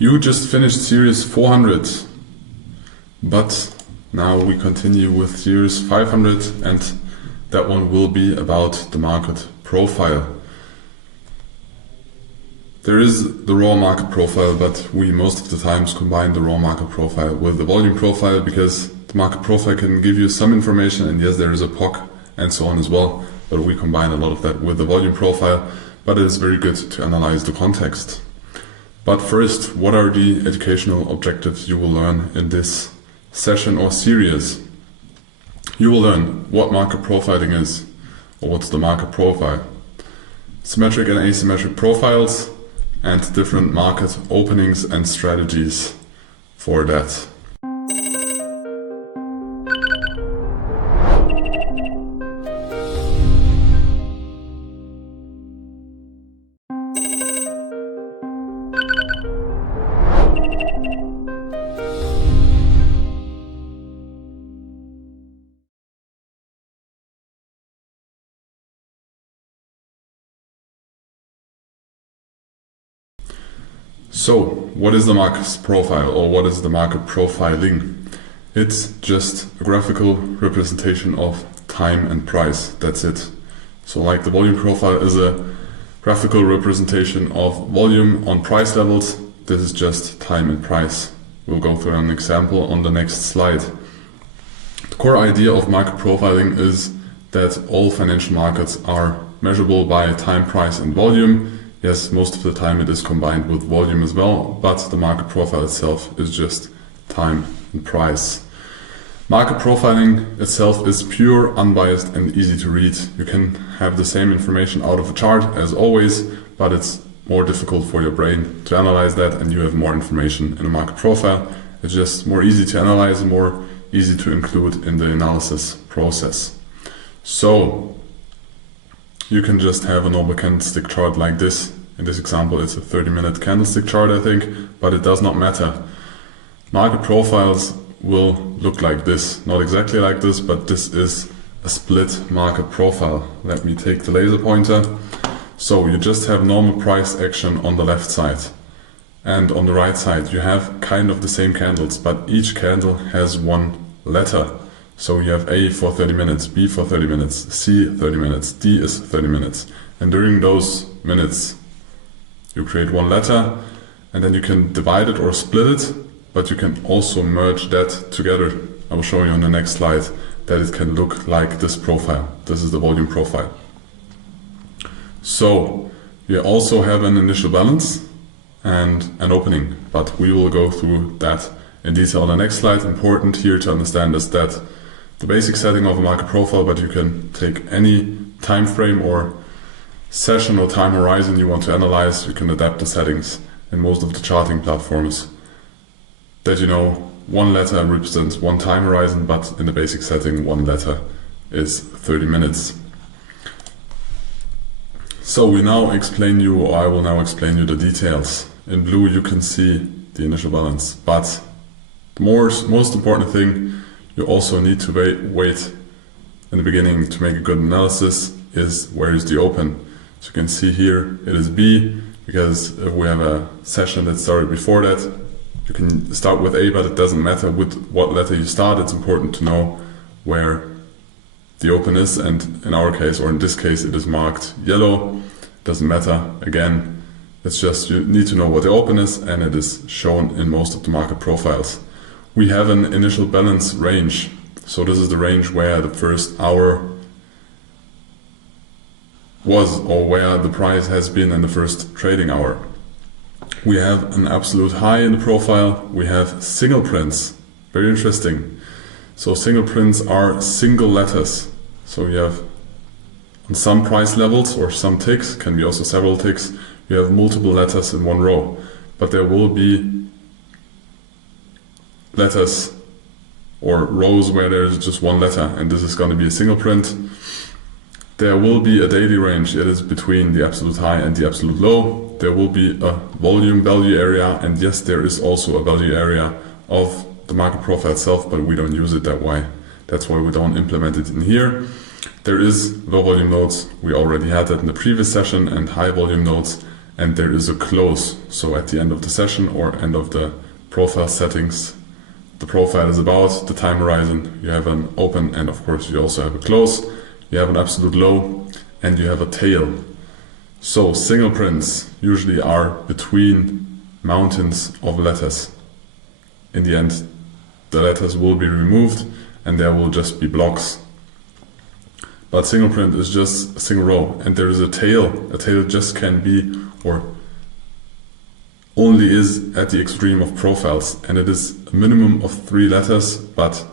You just finished series 400, but now we continue with series 500, and that one will be about the market profile. There is the raw market profile, but we most of the times combine the raw market profile with the volume profile, because the market profile can give you some information, and yes, there is a POC and so on as well, but we combine a lot of that with the volume profile, but it is very good to analyze the context. But first, what are the educational objectives you will learn in this session or series? You will learn what market profiling is, or what's the market profile, symmetric and asymmetric profiles, and different market openings and strategies for that. So, what is the market profile, or what is the market profiling? It's just a graphical representation of time and price, that's it. So like the volume profile is a graphical representation of volume on price levels, this is just time and price. We'll go through an example on the next slide. The core idea of market profiling is that all financial markets are measurable by time, price and volume. Yes, most of the time it is combined with volume as well, but the market profile itself is just time and price. Market profiling itself is pure, unbiased and easy to read. You can have the same information out of a chart as always, but it's more difficult for your brain to analyze that, and you have more information in a market profile. It's just more easy to analyze, more easy to include in the analysis process. So, you can just have a normal candlestick chart like this. In this example, it's a 30-minute candlestick chart, I think, but it does not matter. Market profiles will look like this. Not exactly like this, but this is a split market profile. Let me take the laser pointer. So you just have normal price action on the left side. And on the right side, you have kind of the same candles, but each candle has one letter. So you have A for 30 minutes, B for 30 minutes, C 30 minutes, D is 30 minutes. And during those minutes, you create one letter, and then you can divide it or split it, but you can also merge that together. I will show you on the next slide that it can look like this profile. This is the volume profile. So you also have an initial balance and an opening, but we will go through that in detail on the next slide. Important here to understand is that the basic setting of a market profile, but you can take any time frame or session or time horizon you want to analyze. You can adapt the settings in most of the charting platforms. That you know, one letter represents one time horizon, but in the basic setting, one letter is 30 minutes. So we now explain you, or I will now explain you the details. In blue you can see the initial balance, but the most important thing you also need to wait in the beginning to make a good analysis is where is the open. So you can see here it is B, because if we have a session that started before that, you can start with A, but it doesn't matter with what letter you start. It's important to know where the open is, and in our case, or in this case, it is marked yellow. Doesn't matter, again, it's just you need to know what the open is, and it is shown in most of the market profiles. We have an initial balance range. So this is the range where the first hour was, or where the price has been in the first trading hour. We have an absolute high in the profile. We have single prints. Very interesting. So single prints are single letters. So you have on some price levels or some ticks, can be also several ticks, you have multiple letters in one row. But there will be letters or rows where there is just one letter, and this is going to be a single print. There will be a daily range. It is between the absolute high and the absolute low. There will be a volume value area, and yes, there is also a value area of the market profile itself, but we don't use it that way. That's why we don't implement it in here. There is low volume nodes. We already had that in the previous session, and high volume nodes. and there is a close. So at the end of the session or end of the profile settings, the profile is about the time horizon. You have an open, and of course you also have a close. You have an absolute low, and you have a tail. So single prints usually are between mountains of letters. In the end, the letters will be removed and there will just be blocks. But single print is just a single row, and there is a tail. A tail just can be, or only is, at the extreme of profiles, and it is a minimum of 3 letters, but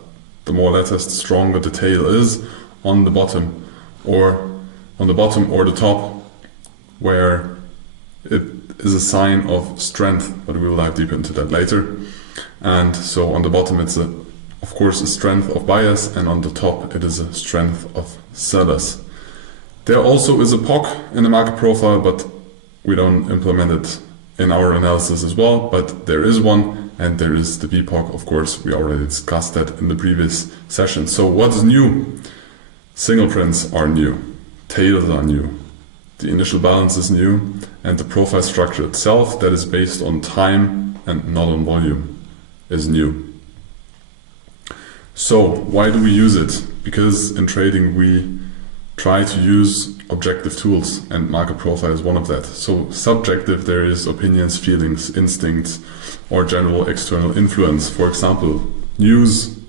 the more letters, the stronger the tail is on the bottom or the top, where it is a sign of strength, but we will dive deeper into that later. And so on the bottom it's of course a strength of buyers, and on the top it is a strength of sellers. There also is a POC in the market profile, but we don't implement it in our analysis as well, but there is one, and there is the VPOC, of course. We already discussed that in the previous session. So what is new? Single prints are new, tails are new, the initial balance is new, and the profile structure itself, that is based on time and not on volume, is new. So why do we use it? Because in trading we try to use objective tools, and market profile is one of that. So subjective, there is opinions, feelings, instincts, or general external influence. For example, news,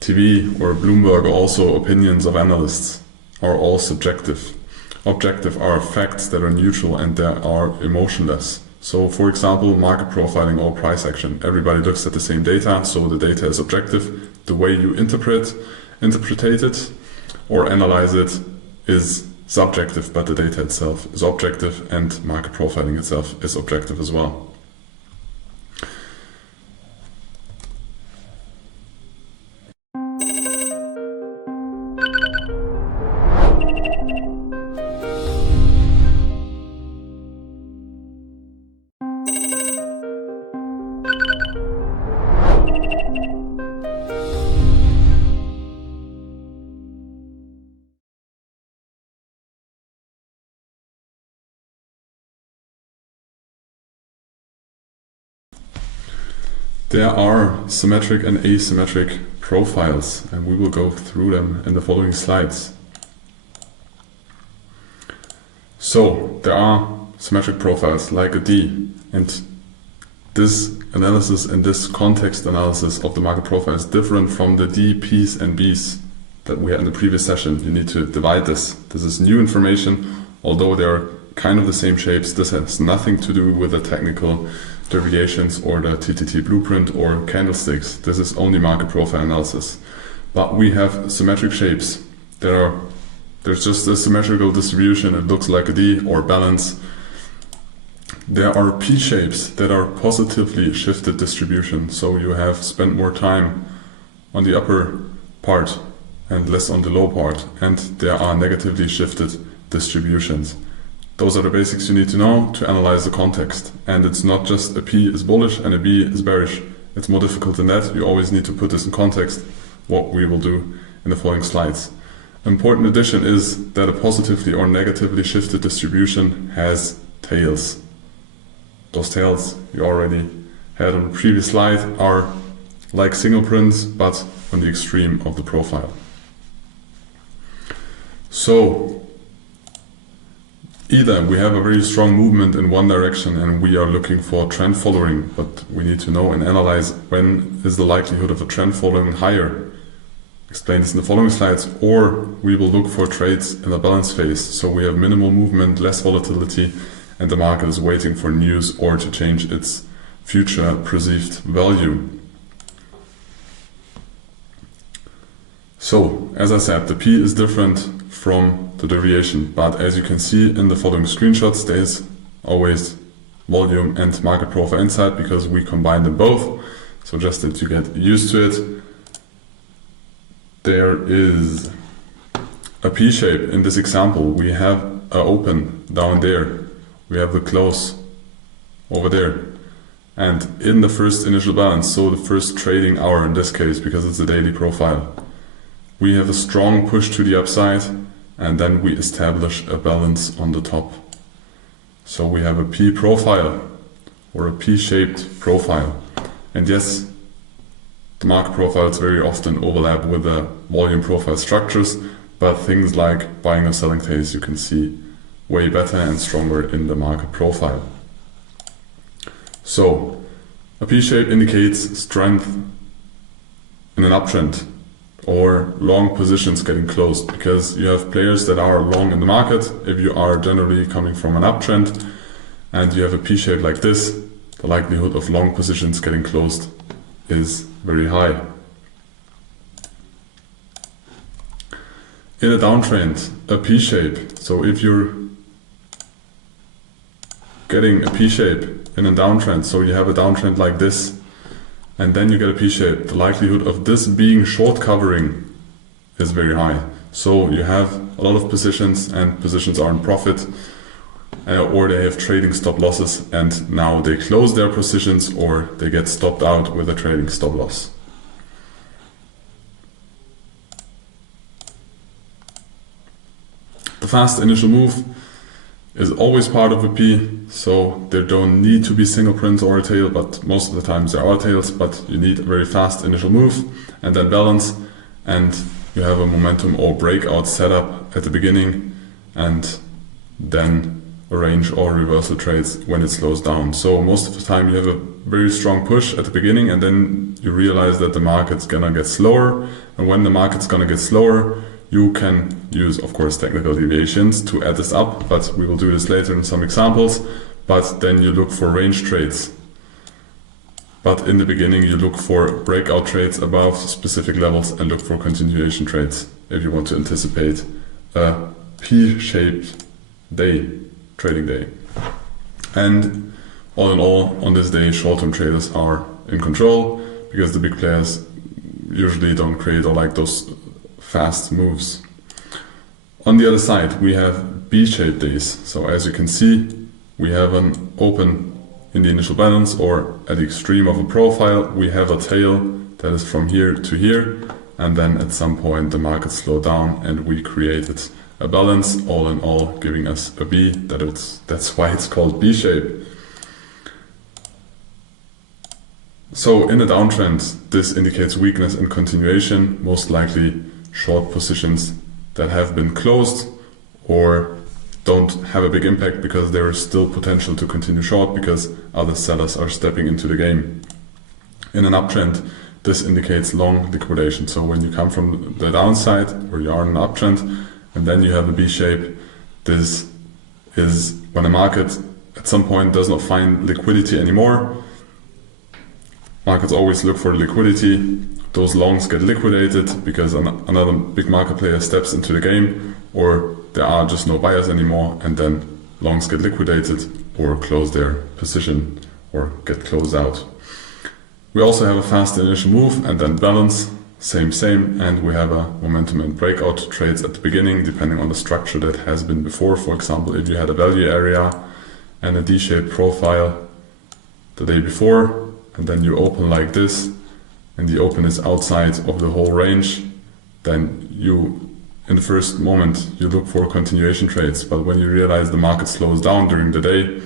TV, or Bloomberg, also opinions of analysts, are all subjective. Objective are facts that are neutral and they are emotionless. So for example, market profiling or price action. Everybody looks at the same data, so the data is objective. The way you interpret it or analyze it is subjective, but the data itself is objective, and market profiling itself is objective as well. There are symmetric and asymmetric profiles, and we will go through them in the following slides. So there are symmetric profiles like a D, and this analysis and this context analysis of the market profile is different from the D, P's and B's that we had in the previous session. You need to divide this. This is new information, although they are kind of the same shapes. This has nothing to do with the technical deviations or the TTT blueprint or candlesticks. This is only market profile analysis. But we have symmetric shapes. There's just a symmetrical distribution. It looks like a D or balance. There are P shapes that are positively shifted distribution. So you have spent more time on the upper part and less on the low part. And there are negatively shifted distributions. Those are the basics you need to know to analyze the context. And it's not just a P is bullish and a B is bearish. It's more difficult than that. You always need to put this in context, what we will do in the following slides. Important addition is that a positively or negatively shifted distribution has tails. Those tails you already had on the previous slide are like single prints, but on the extreme of the profile. So either we have a very strong movement in one direction and we are looking for trend following, but we need to know and analyze when is the likelihood of a trend following higher. Explain this in the following slides. Or we will look for trades in a balance phase, so we have minimal movement, less volatility, and the market is waiting for news or to change its future perceived value. So, as I said, the P is different from the deviation, but as you can see in the following screenshots, there is always volume and market profile inside because we combine them both. So just that you get used to it. There is a P shape in this example. We have an open down there. We have the close over there. And in the first initial balance, so the first trading hour in this case, because it's a daily profile, we have a strong push to the upside, and then we establish a balance on the top. So we have a P profile or a P-shaped profile. And yes, the market profiles very often overlap with the volume profile structures, but things like buying or selling tails you can see way better and stronger in the market profile. So a P-shape indicates strength in an uptrend or long positions getting closed, because you have players that are long in the market. If you are generally coming from an uptrend and you have a P-shape like this, the likelihood of long positions getting closed is very high. In a downtrend, a P-shape, so if you're getting a P-shape in a downtrend, so you have a downtrend like this, and then you get a P-shape, the likelihood of this being short covering is very high. So you have a lot of positions, and positions are in profit, or they have trading stop losses, and now they close their positions or they get stopped out with a trading stop loss. The fast initial move is always part of a P, so there don't need to be single prints or a tail, but most of the times there are tails, but you need a very fast initial move and then balance, and you have a momentum or breakout setup at the beginning, and then arrange or reversal trades when it slows down. So most of the time you have a very strong push at the beginning, and then you realize that the market's gonna get slower, and when the market's gonna get slower, you can use, of course, technical deviations to add this up, but we will do this later in some examples. But then you look for range trades. But in the beginning, you look for breakout trades above specific levels and look for continuation trades if you want to anticipate a P-shaped day, trading day. And all in all, on this day, short-term traders are in control, because the big players usually don't create or like those fast moves. On the other side, we have B-shaped days. So as you can see, we have an open in the initial balance, or at the extreme of a profile, we have a tail that is from here to here, and then at some point the market slowed down and we created a balance, all in all giving us a B. That's why it's called B-shape. So in a downtrend, this indicates weakness and continuation, most likely short positions that have been closed or don't have a big impact because there is still potential to continue short because other sellers are stepping into the game. In an uptrend, this indicates long liquidation. So when you come from the downside or you are in an uptrend and then you have a B shape, this is when a market at some point does not find liquidity anymore. Markets always look for liquidity. Those longs get liquidated because another big market player steps into the game, or there are just no buyers anymore, and then longs get liquidated or close their position or get closed out. We also have a fast initial move and then balance, same, and we have a momentum and breakout trades at the beginning depending on the structure that has been before. For example, if you had a value area and a D-shaped profile the day before, and then you open like this, and the open is outside of the whole range, then you, in the first moment, you look for continuation trades. But when you realize the market slows down during the day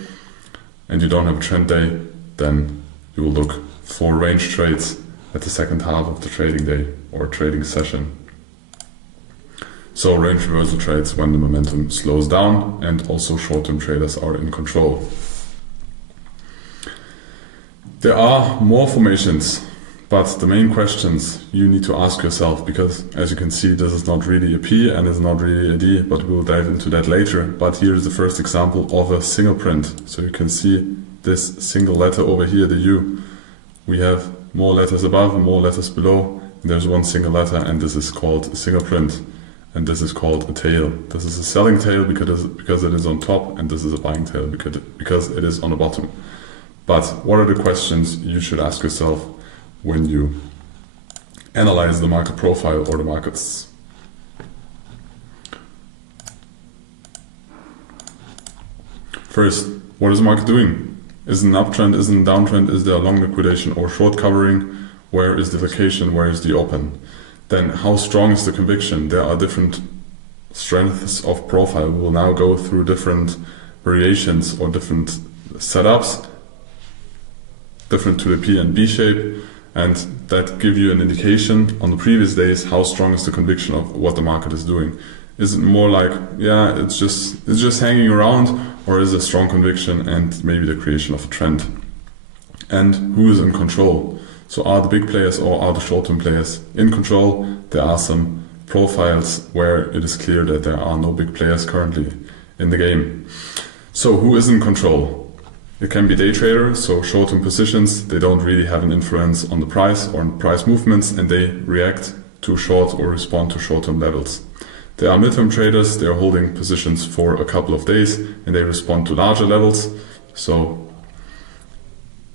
and you don't have a trend day, then you will look for range trades at the second half of the trading day or trading session. So range reversal trades when the momentum slows down, and also short-term traders are in control. There are more formations, but the main questions you need to ask yourself, because as you can see, this is not really a P and is not really a D, but we'll dive into that later. But here is the first example of a single print. So you can see this single letter over here, the U. We have more letters above and more letters below. And there's one single letter, and this is called a single print. And this is called a tail. This is a selling tail because it is on top, and this is a buying tail because it is on the bottom. But what are the questions you should ask yourself when you analyze the market profile or the markets? First, what is the market doing? Is it an uptrend? Is it a downtrend? Is there a long liquidation or short covering? Where is the location? Where is the open? Then how strong is the conviction? There are different strengths of profile. We will now go through different variations or different setups, different to the P and B shape, and that give you an indication on the previous days how strong is the conviction of what the market is doing. Is it more like, yeah, it's just hanging around, or is it a strong conviction and maybe the creation of a trend? And who is in control? So are the big players or are the short-term players in control? There are some profiles where it is clear that there are no big players currently in the game. So who is in control? It can be day traders, so short-term positions. They don't really have an influence on the price or on price movements, and they react to short or respond to short-term levels. There are mid-term traders. They are holding positions for a couple of days and they respond to larger levels. So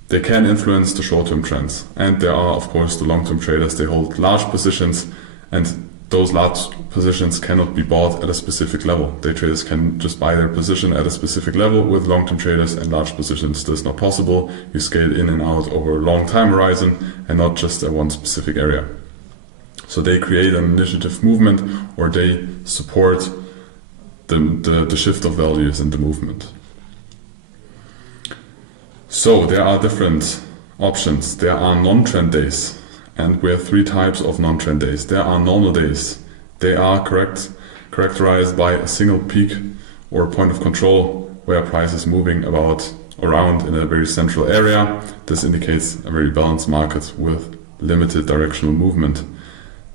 they can influence the short-term trends. And there are, of course, the long-term traders. They hold large positions, and those large positions cannot be bought at a specific level. Day traders can just buy their position at a specific level. With long-term traders and large positions, this is not possible. You scale in and out over a long time horizon and not just at one specific area. So they create an initiative movement, or they support the shift of values in the movement. So there are different options. There are non-trend days, and we have three types of non-trend days. There are normal days. They are characterized by a single peak or point of control where price is moving around in a very central area. This indicates a very balanced market with limited directional movement.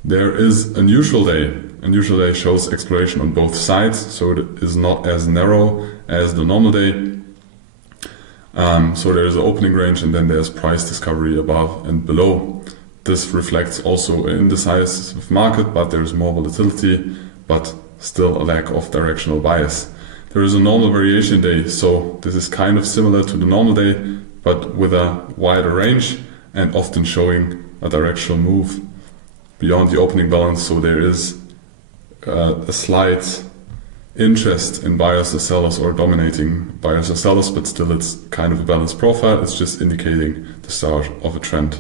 There is a neutral day. A neutral day shows exploration on both sides, so it is not as narrow as the normal day. So there is an opening range, and then there's price discovery above and below. This reflects also an indecisive market, but there is more volatility, but still a lack of directional bias. There is a normal variation day, so this is kind of similar to the normal day, but with a wider range and often showing a directional move beyond the opening balance. So there is a slight interest in buyers or sellers, or dominating buyers or sellers, but still it's kind of a balanced profile. It's just indicating the start of a trend.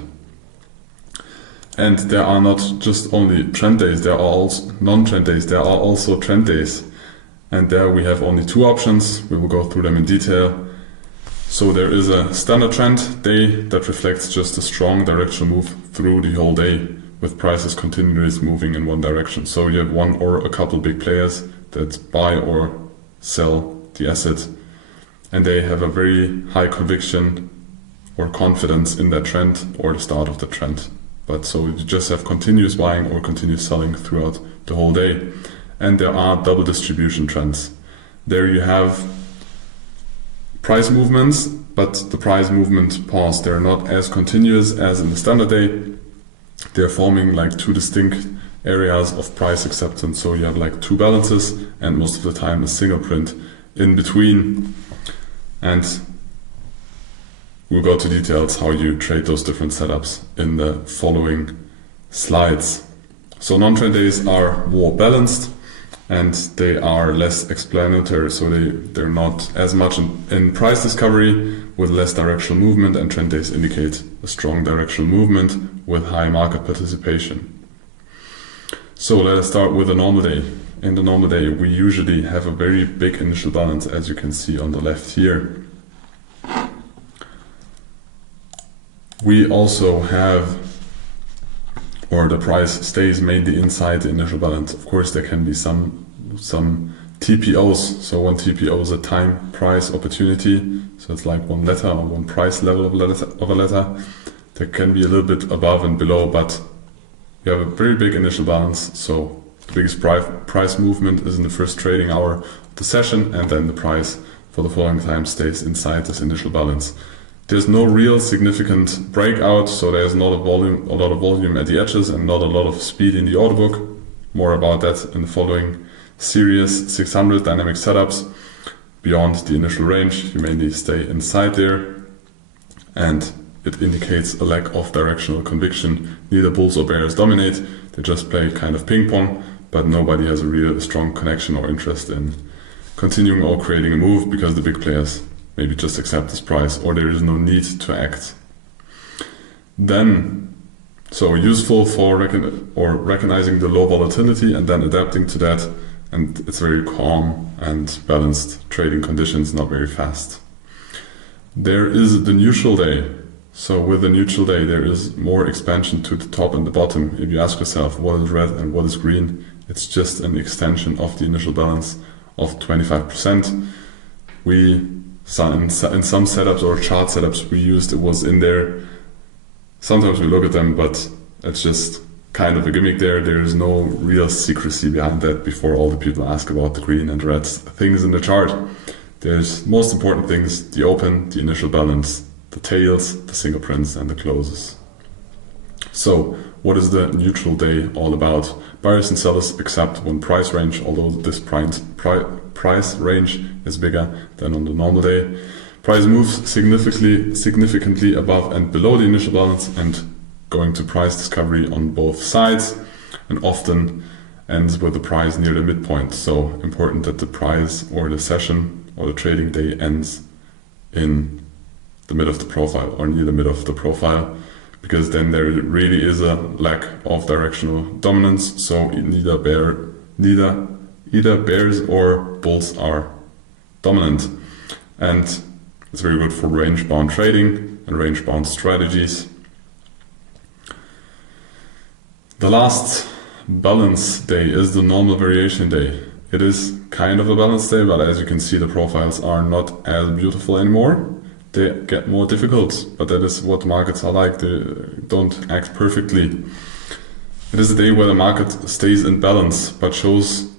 And there are not just only trend days, there are also non-trend days, there are also trend days. And there we have only two options. We will go through them in detail. So there is a standard trend day that reflects just a strong directional move through the whole day, with prices continuously moving in one direction. So you have one or a couple big players that buy or sell the asset, and they have a very high conviction or confidence in that trend or the start of the trend. But so you just have continuous buying or continuous selling throughout the whole day. And there are double distribution trends. There you have price movements, but the price movement pause. They're not as continuous as in the standard day. They're forming like two distinct areas of price acceptance. So you have like two balances, and most of the time a single print in between. And we'll go to details how you trade those different setups in the following slides. So non-trend days are more balanced, and they are less explanatory. So they're not as much in price discovery, with less directional movement, and trend days indicate a strong directional movement with high market participation. So let us start with a normal day. In the normal day, we usually have a very big initial balance, as you can see on the left here. We also have, or the price stays mainly inside the initial balance. Of course, there can be some TPOs. So one TPO is a time price opportunity. So it's like one letter or one price level of a letter. There can be a little bit above and below, but you have a very big initial balance. So the biggest price movement is in the first trading hour of the session, and then the price for the following time stays inside this initial balance. There's no real significant breakout, so there's not a lot of volume at the edges and not a lot of speed in the order book. More about that in the following series 600 dynamic setups. Beyond the initial range, you mainly stay inside there, and it indicates a lack of directional conviction. Neither bulls or bears dominate, they just play kind of ping pong, but nobody has a real strong connection or interest in continuing or creating a move, because the big players maybe just accept this price, or there is no need to act. Then, so useful for recognizing the low volatility and then adapting to that, and it's very calm and balanced trading conditions, not very fast. There is the neutral day. So with the neutral day, there is more expansion to the top and the bottom. If you ask yourself what is red and what is green, it's just an extension of the initial balance of 25%. In some setups or chart setups we used, it was in there. Sometimes we look at them, but it's just kind of a gimmick there. There is no real secrecy behind that before all the people ask about the green and red things in the chart. There's most important things: the open, the initial balance, the tails, the single prints, and the closes. So what is the neutral day all about? Buyers and sellers accept one price range, although this price range is bigger than on the normal day. Price moves significantly above and below the initial balance and going to price discovery on both sides, and often ends with the price near the midpoint. So important that the price or the session or the trading day ends in the middle of the profile or near the middle of the profile, because then there really is a lack of directional dominance. So either bears or bulls are dominant, and it's very good for range bound trading and range bound strategies. The last balance day is the normal variation day. It is kind of a balance day, but as you can see, the profiles are not as beautiful anymore. They get more difficult, but that is what markets are like. They don't act perfectly. It is a day where the market stays in balance, but shows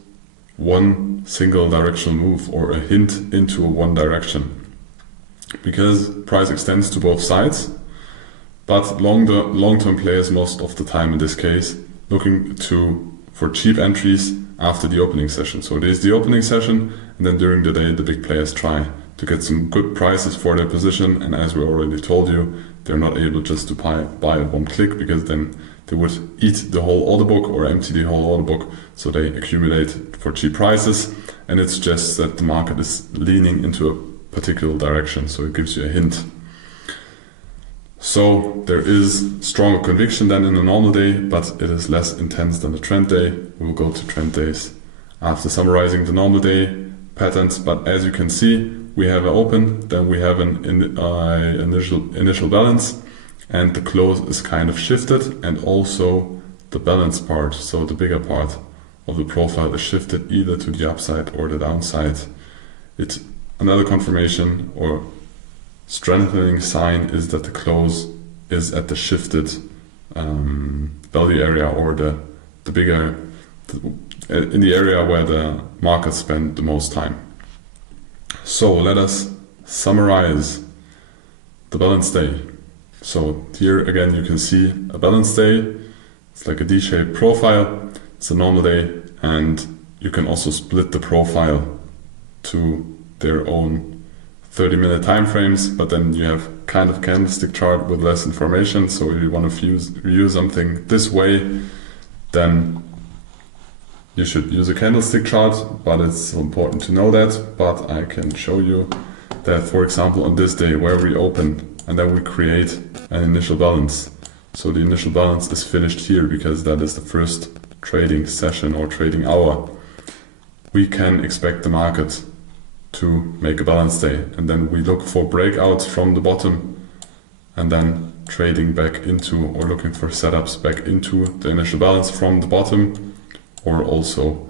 one single directional move or a hint into one direction. Because price extends to both sides, but long-term players most of the time in this case looking for cheap entries after the opening session. So it is the opening session, and then during the day the big players try to get some good prices for their position, and as we already told you, they're not able just to buy at one click, because then they would eat the whole order book or empty the whole order book, so they accumulate for cheap prices, and it's just that the market is leaning into a particular direction, so it gives you a hint. So there is stronger conviction than in a normal day, but it is less intense than a trend day. We will go to trend days after summarizing the normal day patterns, but as you can see, we have an open, then we have an initial balance, and the close is kind of shifted, and also the balance part, so the bigger part of the profile is shifted either to the upside or the downside. It's another confirmation or strengthening sign is that the close is at the shifted value area, or the bigger in the area where the markets spend the most time. So let us summarize the balance day. So here again you can see a balance day. It's like a D-shaped profile. It's a normal day, and you can also split the profile to their own 30-minute time frames, but then you have kind of candlestick chart with less information. So if you want to view something this way, then you should use a candlestick chart, but it's important to know that. But I can show you that, for example, on this day where we open and then we create an initial balance. So the initial balance is finished here because that is the first trading session or trading hour. We can expect the market to make a balance day, and then we look for breakouts from the bottom and then trading back into, or looking for setups back into the initial balance from the bottom, or also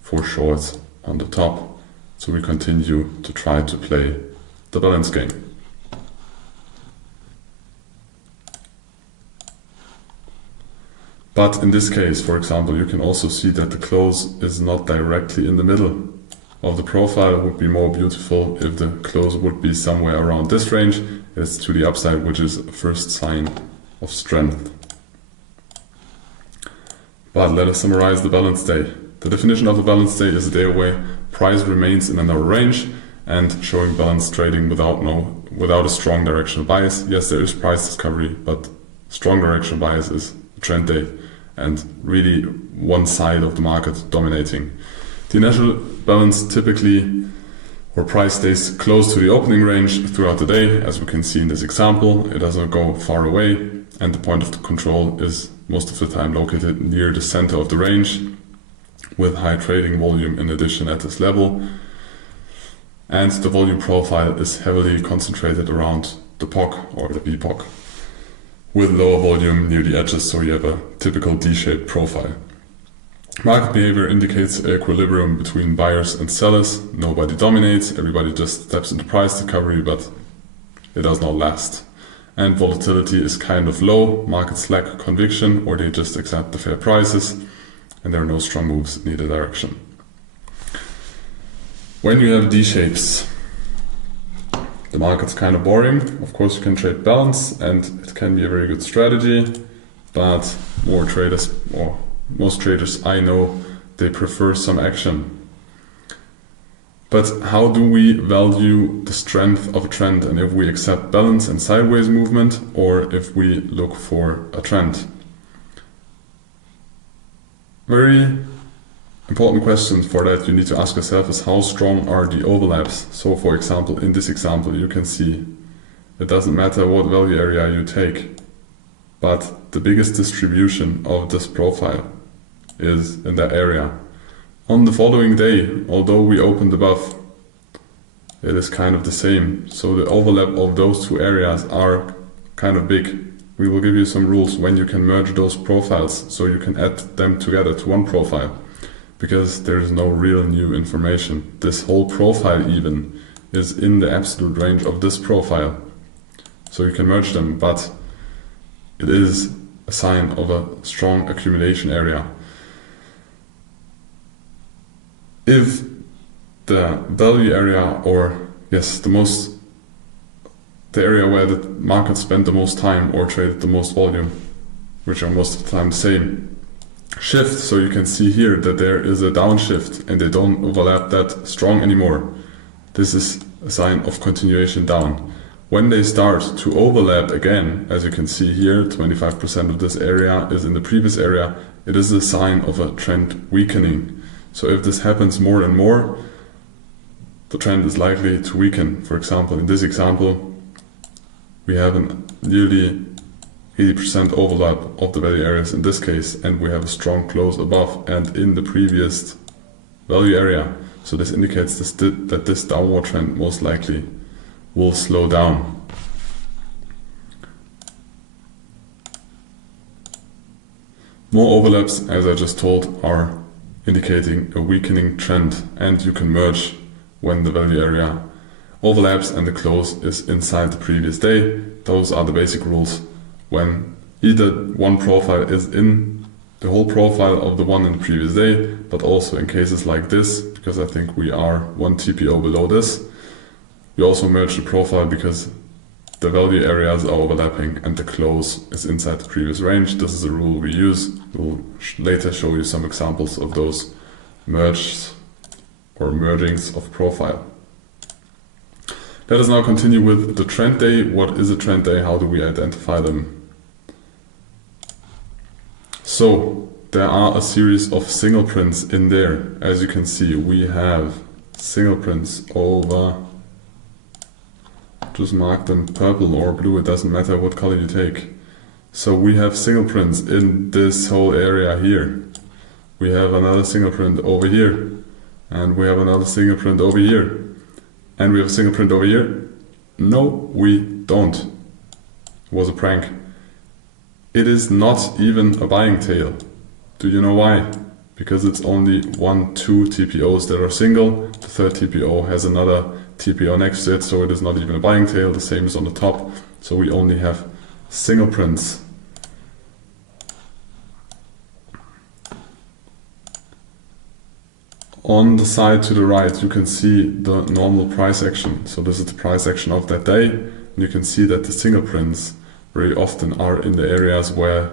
for shorts on the top. So we continue to try to play the balance game. But in this case, for example, you can also see that the close is not directly in the middle of the profile. It would be more beautiful if the close would be somewhere around this range. It's to the upside, which is a first sign of strength. But let us summarize the balance day. The definition of a balance day is a day where price remains in a narrow range and showing balanced trading without a strong directional bias. Yes, there is price discovery, but strong directional bias is a trend day and really one side of the market dominating. The initial balance typically, or price, stays close to the opening range throughout the day, as we can see in this example. It doesn't go far away, and the point of the control is most of the time located near the center of the range, with high trading volume in addition at this level. And the volume profile is heavily concentrated around the POC or the VPOC, with lower volume near the edges, so you have a typical D-shaped profile. Market behavior indicates equilibrium between buyers and sellers. Nobody dominates, everybody just steps into price recovery, but it does not last. And volatility is kind of low, markets lack conviction or they just accept the fair prices, and there are no strong moves in either direction. When you have D-shapes, the market's kind of boring. Of course, you can trade balance and it can be a very good strategy, but most traders I know, they prefer some action. But how do we value the strength of a trend, and if we accept balance and sideways movement, or if we look for a trend? Very important question for that you need to ask yourself is how strong are the overlaps. So for example, in this example you can see it doesn't matter what value area you take, but the biggest distribution of this profile is in that area. On the following day, although we opened above, it is kind of the same. So the overlap of those two areas are kind of big. We will give you some rules when you can merge those profiles so you can add them together to one profile, because there is no real new information. This whole profile even is in the absolute range of this profile. So you can merge them, but it is a sign of a strong accumulation area. If the value area, or yes, the area where the market spent the most time or traded the most volume, which are most of the time the same, shift, so you can see here that there is a downshift and they don't overlap that strong anymore. This is a sign of continuation down. When they start to overlap again, as you can see here, 25% of this area is in the previous area, it is a sign of a trend weakening. So if this happens more and more, the trend is likely to weaken. For example, in this example, we have a nearly 80% overlap of the value areas in this case, and we have a strong close above and in the previous value area. So this indicates that this downward trend most likely will slow down. More overlaps, as I just told, are indicating a weakening trend, and you can merge when the value area overlaps and the close is inside the previous day. Those are the basic rules. When either one profile is in the whole profile of the one in the previous day, but also in cases like this, because I think we are one TPO below this, we also merge the profile because the value areas are overlapping and the close is inside the previous range. This is a rule we use. We'll later show you some examples of those merges or mergings of profile. Let us now continue with the trend day. What is a trend day? How do we identify them? So there are a series of single prints in there. As you can see, we have single prints over, just mark them purple or blue, it doesn't matter what color you take. So we have single prints in this whole area here. We have another single print over here, and we have another single print over here, and we have a single print over here. No, we don't. It was a prank. It is not even a buying tail. Do you know why? Because it's only 2 TPOs that are single. The third TPO has another TPO next to it, so it is not even a buying tail. The same is on the top. So we only have single prints. On the side to the right, you can see the normal price action. So this is the price action of that day. And you can see that the single prints very often are in the areas where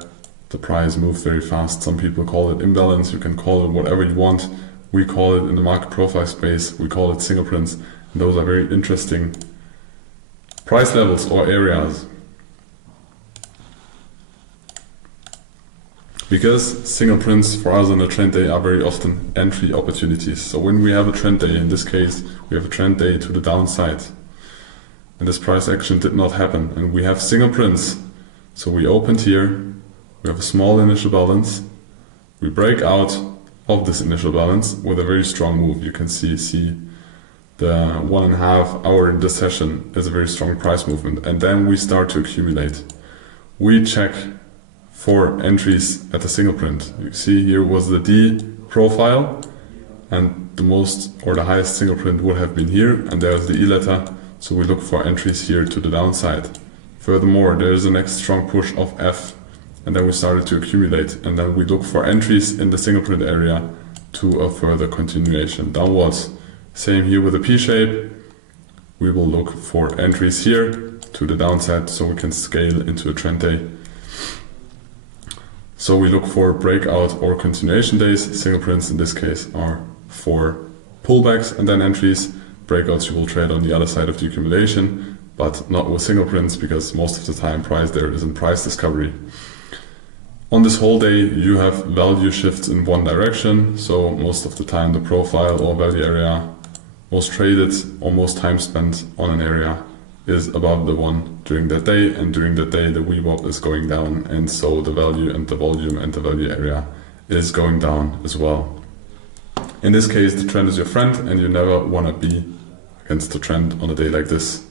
the price moves very fast. Some people call it imbalance. You can call it whatever you want. We call it in the market profile space, we call it single prints. And those are very interesting price levels or areas. Because single prints for us on a trend day are very often entry opportunities. So when we have a trend day, in this case, we have a trend day to the downside. And this price action did not happen. And we have single prints. So we opened here, we have a small initial balance, we break out of this initial balance with a very strong move. You can see the 1.5 hour in this session is a very strong price movement, and then we start to accumulate. We check for entries at the single print. You see here was the D profile, and the most or the highest single print would have been here, and there's the E letter, so we look for entries here to the downside. Furthermore, there's the next strong push of F, and then we started to accumulate, and then we look for entries in the single print area to a further continuation downwards. Same here with the P shape. We will look for entries here to the downside so we can scale into a trend day. So we look for breakout or continuation days. Single prints in this case are for pullbacks and then entries. Breakouts you will trade on the other side of the accumulation, but not with single prints because most of the time price there is in price discovery. On this whole day you have value shifts in one direction, so most of the time the profile or value area most traded or most time spent on an area is above the one during that day, and during that day the VWAP is going down, and so the value and the volume and the value area is going down as well. In this case the trend is your friend and you never want to be against the trend on a day like this.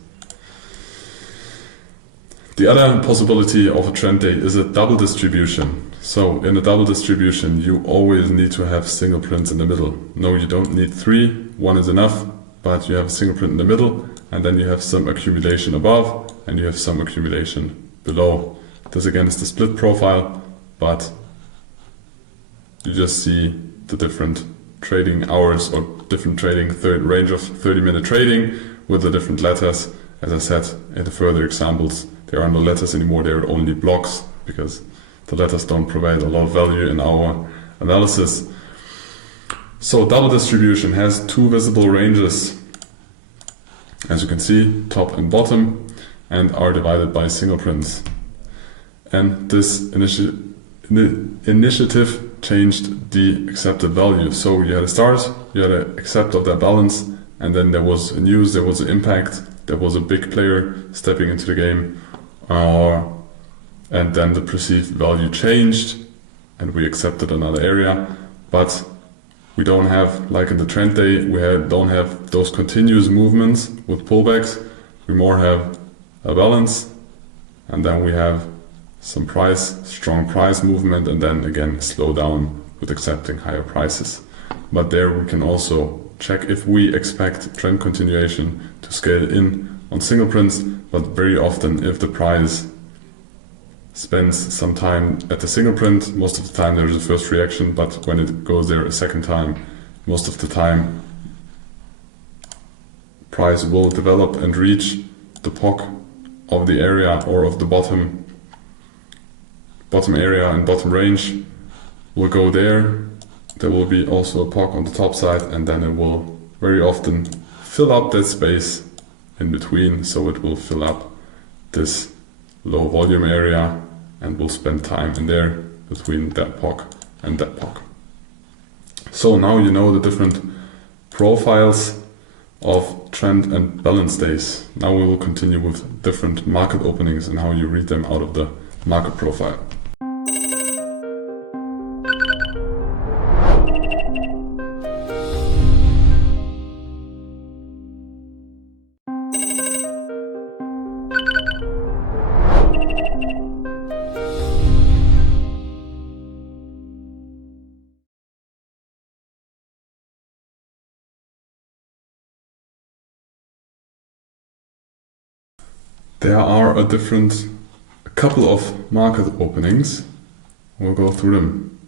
The other possibility of a trend day is a double distribution. So in a double distribution you always need to have single prints in the middle. No, you don't need 3, 1 is enough, but you have a single print in the middle, and then you have some accumulation above and you have some accumulation below. This again is the split profile, but you just see the different trading hours or different trading range of 30-minute trading with the different letters. As I said in the further examples, there are no letters anymore, there are only blocks because the letters don't provide a lot of value in our analysis. So double distribution has 2 visible ranges, as you can see, top and bottom, and are divided by single prints. And this initiative changed the accepted value. So you had a start, you had an accept of that balance, and then there was a news, there was an impact, there was a big player stepping into the game, and then the perceived value changed and we accepted another area. But we don't have, like in the trend day, don't have those continuous movements with pullbacks. We more have a balance, and then we have some strong price movement, and then again slow down with accepting higher prices. But there we can also check if we expect trend continuation to scale in on single prints, but very often if the price spends some time at the single print, most of the time there's a first reaction, but when it goes there a second time, most of the time price will develop and reach the POC of the area or of the bottom area and bottom range will go there. There will be also a POC on the top side, and then it will very often fill up that space in between, so it will fill up this low volume area and will spend time in there between that POC and that POC. So now you know the different profiles of trend and balance days. Now we will continue with different market openings and how you read them out of the market profile. There are a couple of market openings. We'll go through them.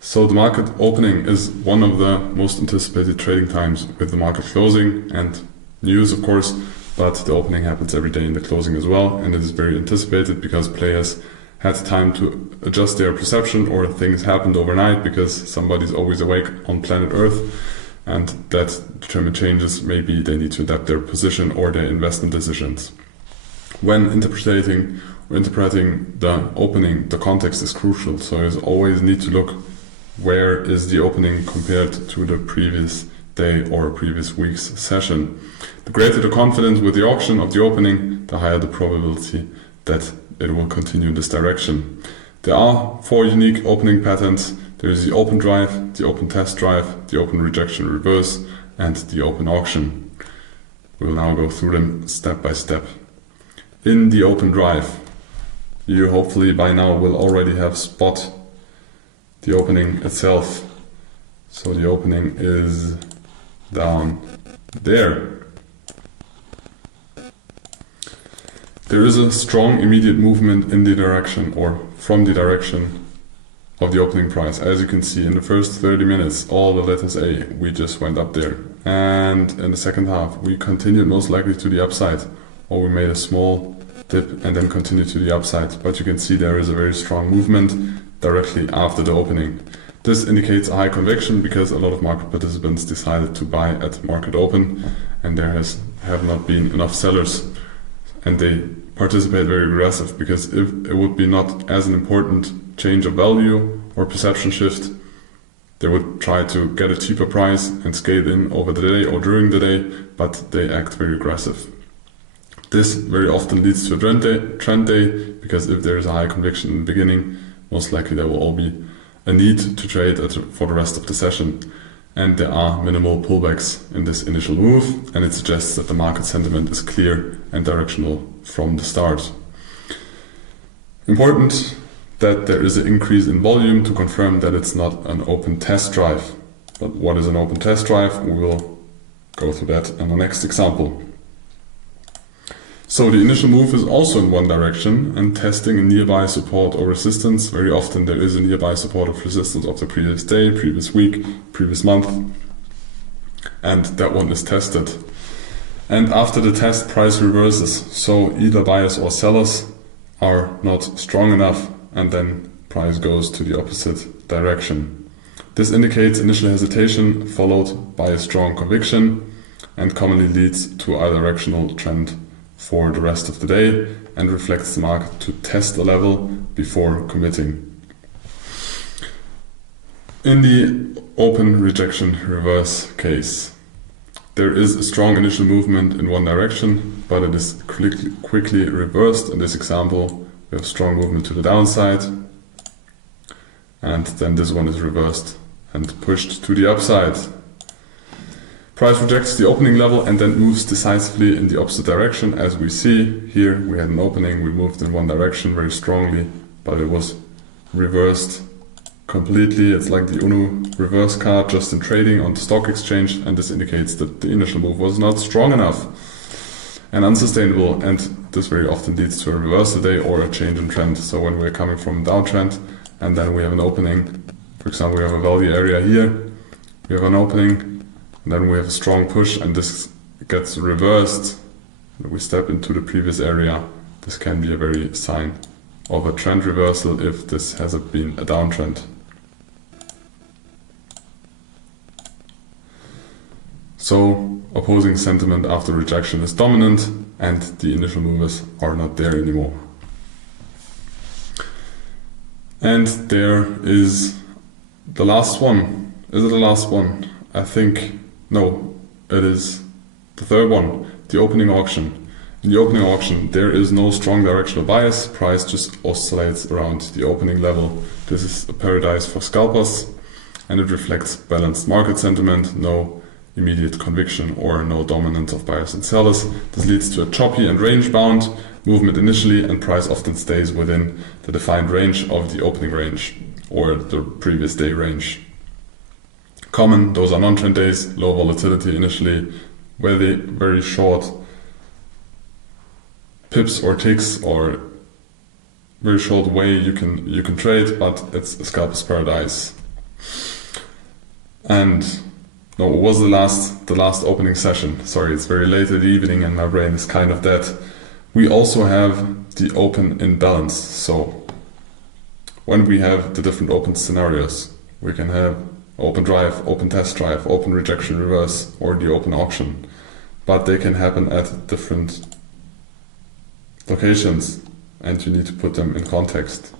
So the market opening is one of the most anticipated trading times with the market closing and news, of course, but the opening happens every day in the closing as well, and it is very anticipated because players had time to adjust their perception, or things happened overnight because somebody's always awake on planet Earth, and that determine changes. Maybe they need to adapt their position or their investment decisions. When interpreting the opening, the context is crucial, so you always need to look where is the opening compared to the previous day or previous week's session. The greater the confidence with the auction of the opening, the higher the probability that it will continue in this direction. There are 4 unique opening patterns There is the open drive, the open test drive, the open rejection reverse, and the open auction. We'll now go through them step by step. In the open drive, you hopefully by now will already have spot the opening itself. So the opening is down there. There is a strong immediate movement in the direction or from the direction of the opening price. As you can see, in the first 30 minutes, all the letters A, we just went up there. And in the second half, we continued most likely to the upside, or we made a small dip and then continued to the upside. But you can see there is a very strong movement directly after the opening. This indicates a high conviction because a lot of market participants decided to buy at market open, and there have not been enough sellers, and they participate very aggressive, because if it would be not as an important change of value or perception shift, they would try to get a cheaper price and scale in over the day or during the day, but they act very aggressive. This very often leads to a trend day, because if there is a high conviction in the beginning, most likely there will all be a need to trade for the rest of the session. And there are minimal pullbacks in this initial move, and it suggests that the market sentiment is clear and directional from the start. Important that there is an increase in volume to confirm that it's not an open test drive. But what is an open test drive? We will go through that in the next example. So the initial move is also in one direction and testing a nearby support or resistance. Very often there is a nearby support or resistance of the previous day, previous week, previous month, and that one is tested. And after the test, price reverses. So either buyers or sellers are not strong enough, and then price goes to the opposite direction. This indicates initial hesitation followed by a strong conviction, and commonly leads to a directional trend for the rest of the day and reflects the market to test a level before committing. In the open rejection reverse case, there is a strong initial movement in one direction, but it is quickly reversed. In this example, we have strong movement to the downside, and then this one is reversed and pushed to the upside. Price rejects the opening level and then moves decisively in the opposite direction. As we see here, we had an opening, we moved in one direction very strongly, but it was reversed completely. It's like the UNO reverse card just in trading on the stock exchange, and this indicates that the initial move was not strong enough and unsustainable, and this very often leads to a reversal day or a change in trend. So when we're coming from a downtrend and then we have an opening, for example, we have a value area here, we have an opening, and then we have a strong push, and this gets reversed. We step into the previous area. This can be a very sign of a trend reversal if this has been a downtrend. So opposing sentiment after rejection is dominant, and the initial movers are not there anymore. And there is the last one. Is it the last one? I think no, it is the third one, the opening auction. In the opening auction, there is no strong directional bias. Price just oscillates around the opening level. This is a paradise for scalpers, and it reflects balanced market sentiment, no immediate conviction or no dominance of buyers and sellers. This leads to a choppy and range-bound movement initially, and price often stays within the defined range of the opening range or the previous day range. Common, those are non-trend days, low volatility initially, very short pips or ticks, or very short way you can trade, but it's a scalper's paradise. And no, it was the last opening session. Sorry, it's very late in the evening and my brain is kind of dead. We also have the open in balance. So when we have the different open scenarios, we can have open drive, open test drive, open rejection reverse, or the open auction. But they can happen at different locations, and you need to put them in context.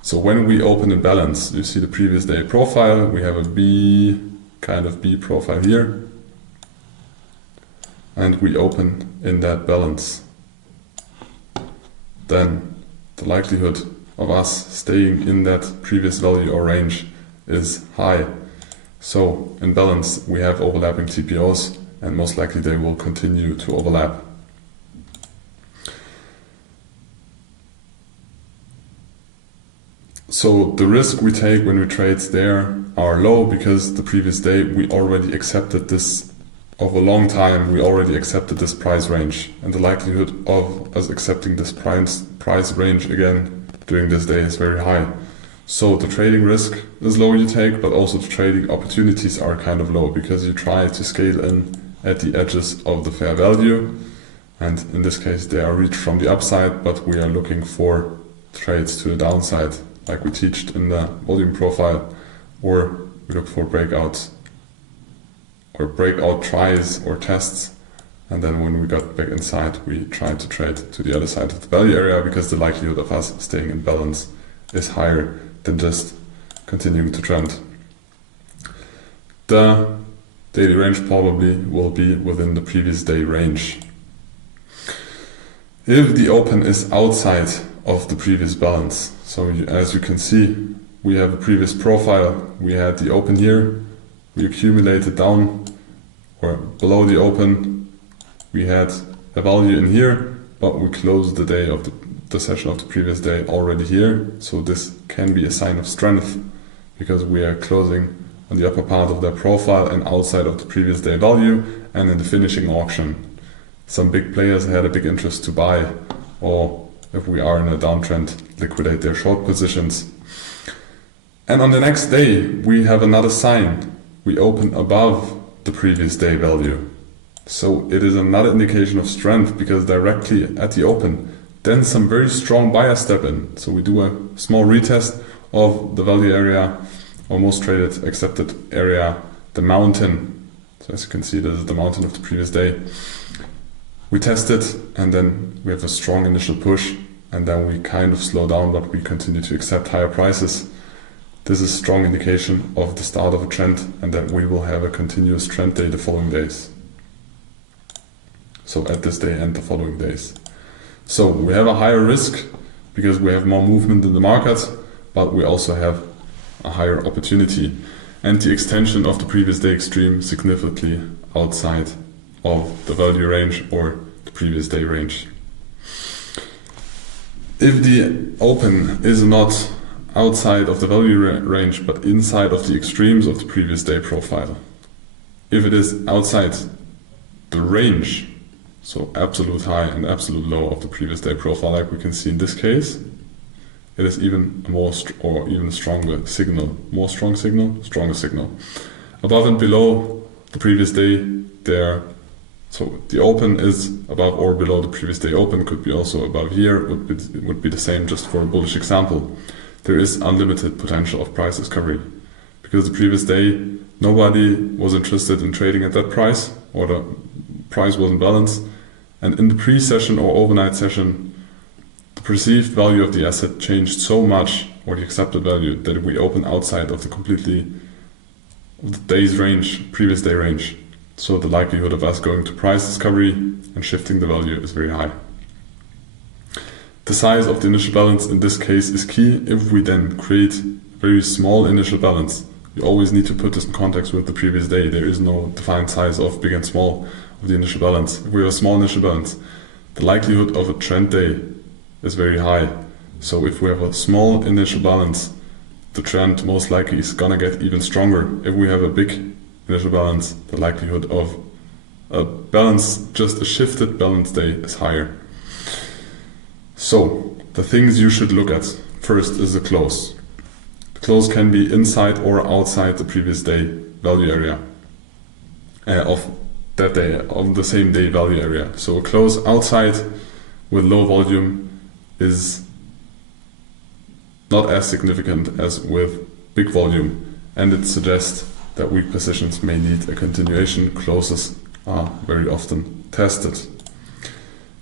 So when we open in balance, you see the previous day profile, we have a B profile here, and we open in that balance. Then the likelihood of us staying in that previous value or range is high. So in balance, we have overlapping TPOs, and most likely they will continue to overlap. So the risk we take when we trade there are low, because the previous day we already accepted this, over a long time we already accepted this price range, and the likelihood of us accepting this price range again during this day is very high. So the trading risk is low you take, but also the trading opportunities are kind of low, because you try to scale in at the edges of the fair value, and in this case they are reached from the upside, but we are looking for trades to the downside, like we teached in the volume profile, or we look for breakouts or breakout tries or tests, and then when we got back inside we tried to trade to the other side of the value area, because the likelihood of us staying in balance is higher than just continuing to trend. The daily range probably will be within the previous day range. If the open is outside of the previous balance, so as you can see, we have a previous profile, we had the open here, we accumulated down or below the open, we had a value in here, but we closed the day of the session of the previous day already here, so this can be a sign of strength, because we are closing on the upper part of that profile and outside of the previous day value. And in the finishing auction, some big players had a big interest to buy, or if we are in a downtrend, liquidate their short positions. And on the next day we have another sign, we open above the previous day value, so it is another indication of strength, because directly at the open then some very strong buyers step in. So we do a small retest of the value area, or most traded accepted area, the mountain. So as you can see, this is the mountain of the previous day. We test it, and then we have a strong initial push, and then we kind of slow down, but we continue to accept higher prices. This is a strong indication of the start of a trend, and that we will have a continuous trend day the following days. So at this day and the following days. So we have a higher risk because we have more movement in the market, but we also have a higher opportunity, and the extension of the previous day extreme significantly outside of the value range or the previous day range. If the open is not outside of the value range but inside of the extremes of the previous day profile, if it is outside the range, so absolute high and absolute low of the previous day profile, like we can see in this case, it is even a more or even stronger signal, stronger signal. Above and below the previous day there, so the open is above or below the previous day open, could be also above here, would be the same just for a bullish example. There is unlimited potential of price discovery, because the previous day nobody was interested in trading at that price, or the price wasn't balanced, and in the pre-session or overnight session the perceived value of the asset changed so much, or the accepted value, that we open outside of the day's range, previous day range. So the likelihood of us going to price discovery and shifting the value is very high. The size of the initial balance in this case is key. If we then create a very small initial balance, you always need to put this in context with the previous day. There is no defined size of big and small of the initial balance. If we have a small initial balance, the likelihood of a trend day is very high. So if we have a small initial balance, the trend most likely is gonna get even stronger. If we have a big initial balance, the likelihood of a balance, just a shifted balance day, is higher. So the things you should look at first is the close. The close can be inside or outside the previous day value area of that day, of the same day value area. So a close outside with low volume is not as significant as with big volume, and it suggests that weak positions may need a continuation. Closes are very often tested.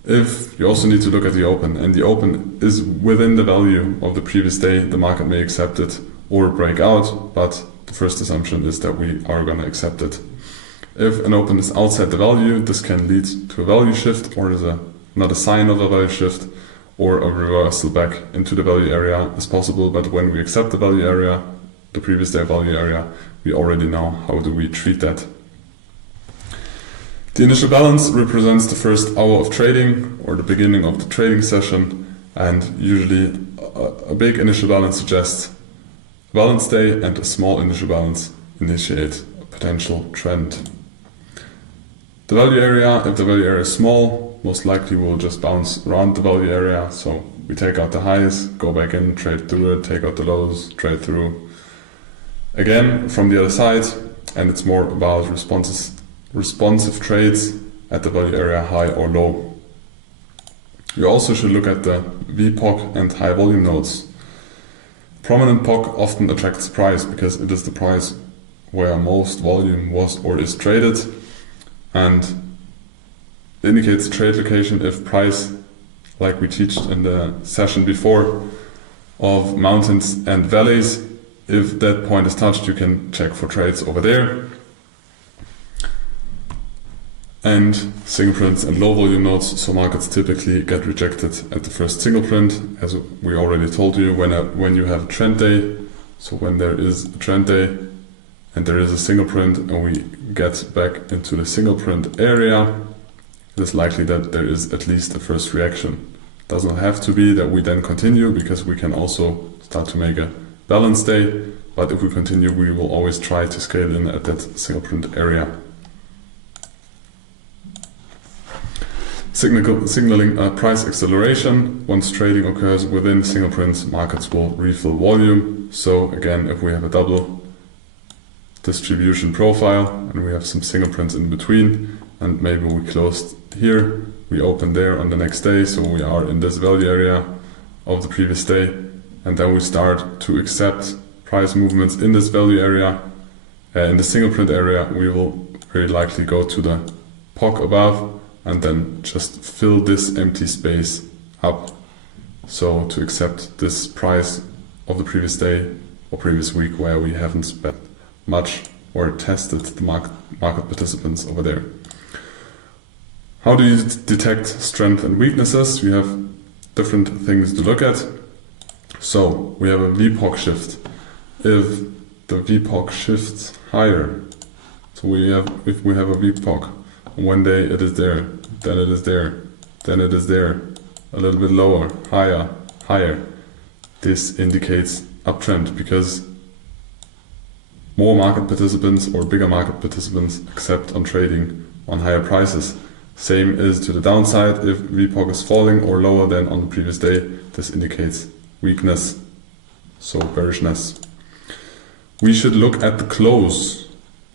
If you also need to look at the open, and the open is within the value of the previous day, the market may accept it or break out, but the first assumption is that we are going to accept it. If an open is outside the value, this can lead to a value shift, or is another sign of a value shift, or a reversal back into the value area is possible. But when we accept the value area, the previous day value area, we already know how do we treat that. The initial balance represents the first hour of trading or the beginning of the trading session, and usually a big initial balance suggests a balance day, and a small initial balance initiates a potential trend. The value area, if the value area is small, most likely we'll just bounce around the value area. So we take out the highs, go back in, trade through it, take out the lows, trade through again from the other side, and it's more about responsive trades at the value area high or low. You also should look at the VPOC and high volume nodes. Prominent POC often attracts price because it is the price where most volume was or is traded, and indicates trade location if price, like we teach in the session before, of mountains and valleys, if that point is touched, you can check for trades over there. And single prints and low volume nodes, so markets typically get rejected at the first single print, as we already told you, when you have a trend day. So when there is a trend day and there is a single print and we get back into the single print area, it is likely that there is at least a first reaction. It does not have to be that we then continue, because we can also start to make a balance day, but if we continue, we will always try to scale in at that single print area. Signaling a price acceleration. Once trading occurs within single prints, markets will refill volume. So again, if we have a double distribution profile and we have some single prints in between, and maybe we closed here, we open there on the next day, so we are in this value area of the previous day, and then we start to accept price movements in this value area. In the single print area, we will very likely go to the POC above and then just fill this empty space up. So to accept this price of the previous day or previous week where we haven't spent much or tested the market participants over there. How do you detect strength and weaknesses? You have different things to look at. So we have a VPOC shift. If the VPOC shifts higher, so if we have a VPOC, one day it is there, then it is there, then it is there, a little bit lower, higher, higher. This indicates uptrend because more market participants or bigger market participants accept on trading on higher prices. Same is to the downside. If VPOC is falling or lower than on the previous day, this indicates weakness, so bearishness. We should look at the close.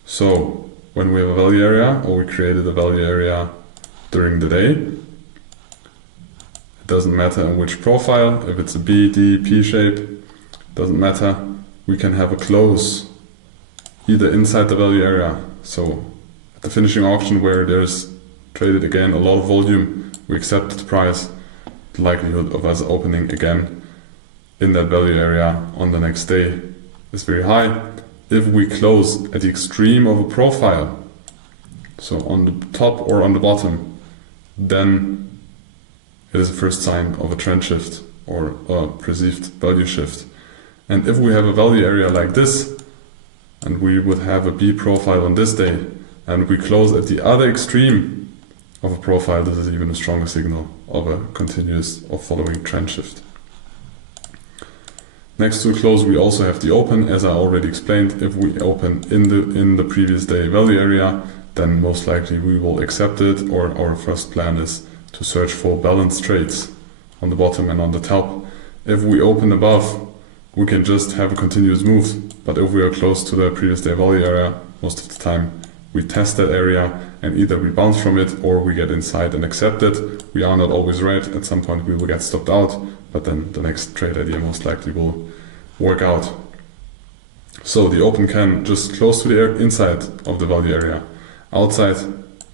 So when we have a value area, or we created a value area during the day, it doesn't matter in which profile, if it's a B, D, P shape, doesn't matter. We can have a close either inside the value area. So at the finishing auction where there's traded again a lot of volume, we accept the price, the likelihood of us opening again in that value area on the next day is very high. If we close at the extreme of a profile, so on the top or on the bottom, then it is a first sign of a trend shift or a perceived value shift. And if we have a value area like this, and we would have a B profile on this day, and we close at the other extreme of a profile, this is even a stronger signal of a continuous or following trend shift. Next to close, we also have the open. As I already explained, if we open in the previous day value area, then most likely we will accept it, or our first plan is to search for balanced trades on the bottom and on the top. If we open above, we can just have a continuous move, but if we are close to the previous day value area, most of the time we test that area and either we bounce from it or we get inside and accept it. We are not always right. At some point we will get stopped out, but then the next trade idea most likely will work out. So the open can just close to the inside of the value area, outside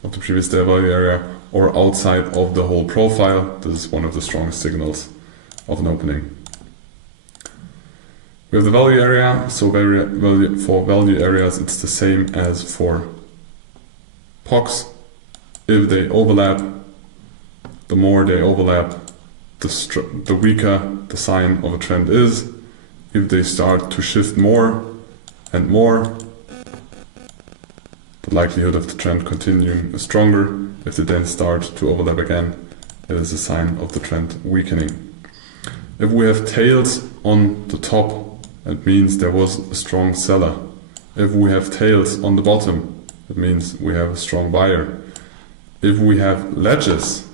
of the previous day value area, or outside of the whole profile. This is one of the strongest signals of an opening. We have the value area, so for value areas it's the same as for POCs. If they overlap, the more they overlap, the weaker the sign of a trend is. If they start to shift more, and more, the likelihood of the trend continuing is stronger. If they then start to overlap again, it is a sign of the trend weakening. If we have tails on the top, it means there was a strong seller. If we have tails on the bottom, it means we have a strong buyer. If we have ledges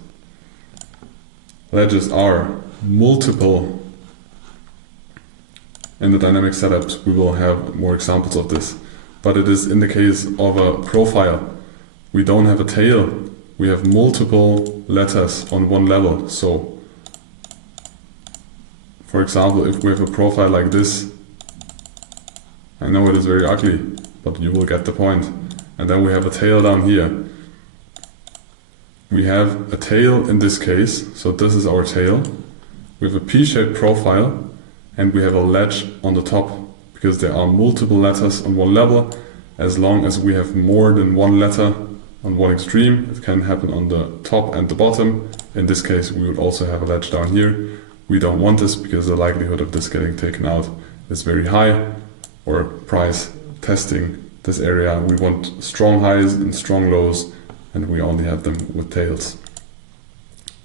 are multiple. In the dynamic setups, we will have more examples of this. But it is in the case of a profile. We don't have a tail. We have multiple letters on one level. So, for example, if we have a profile like this, I know it is very ugly, but you will get the point. And then we have a tail down here. We have a tail in this case, so this is our tail. We have a P-shaped profile, and we have a ledge on the top, because there are multiple letters on one level. As long as we have more than one letter on one extreme, it can happen on the top and the bottom. In this case, we would also have a ledge down here. We don't want this because the likelihood of this getting taken out is very high, or price testing this area. We want strong highs and strong lows, and we only have them with tails.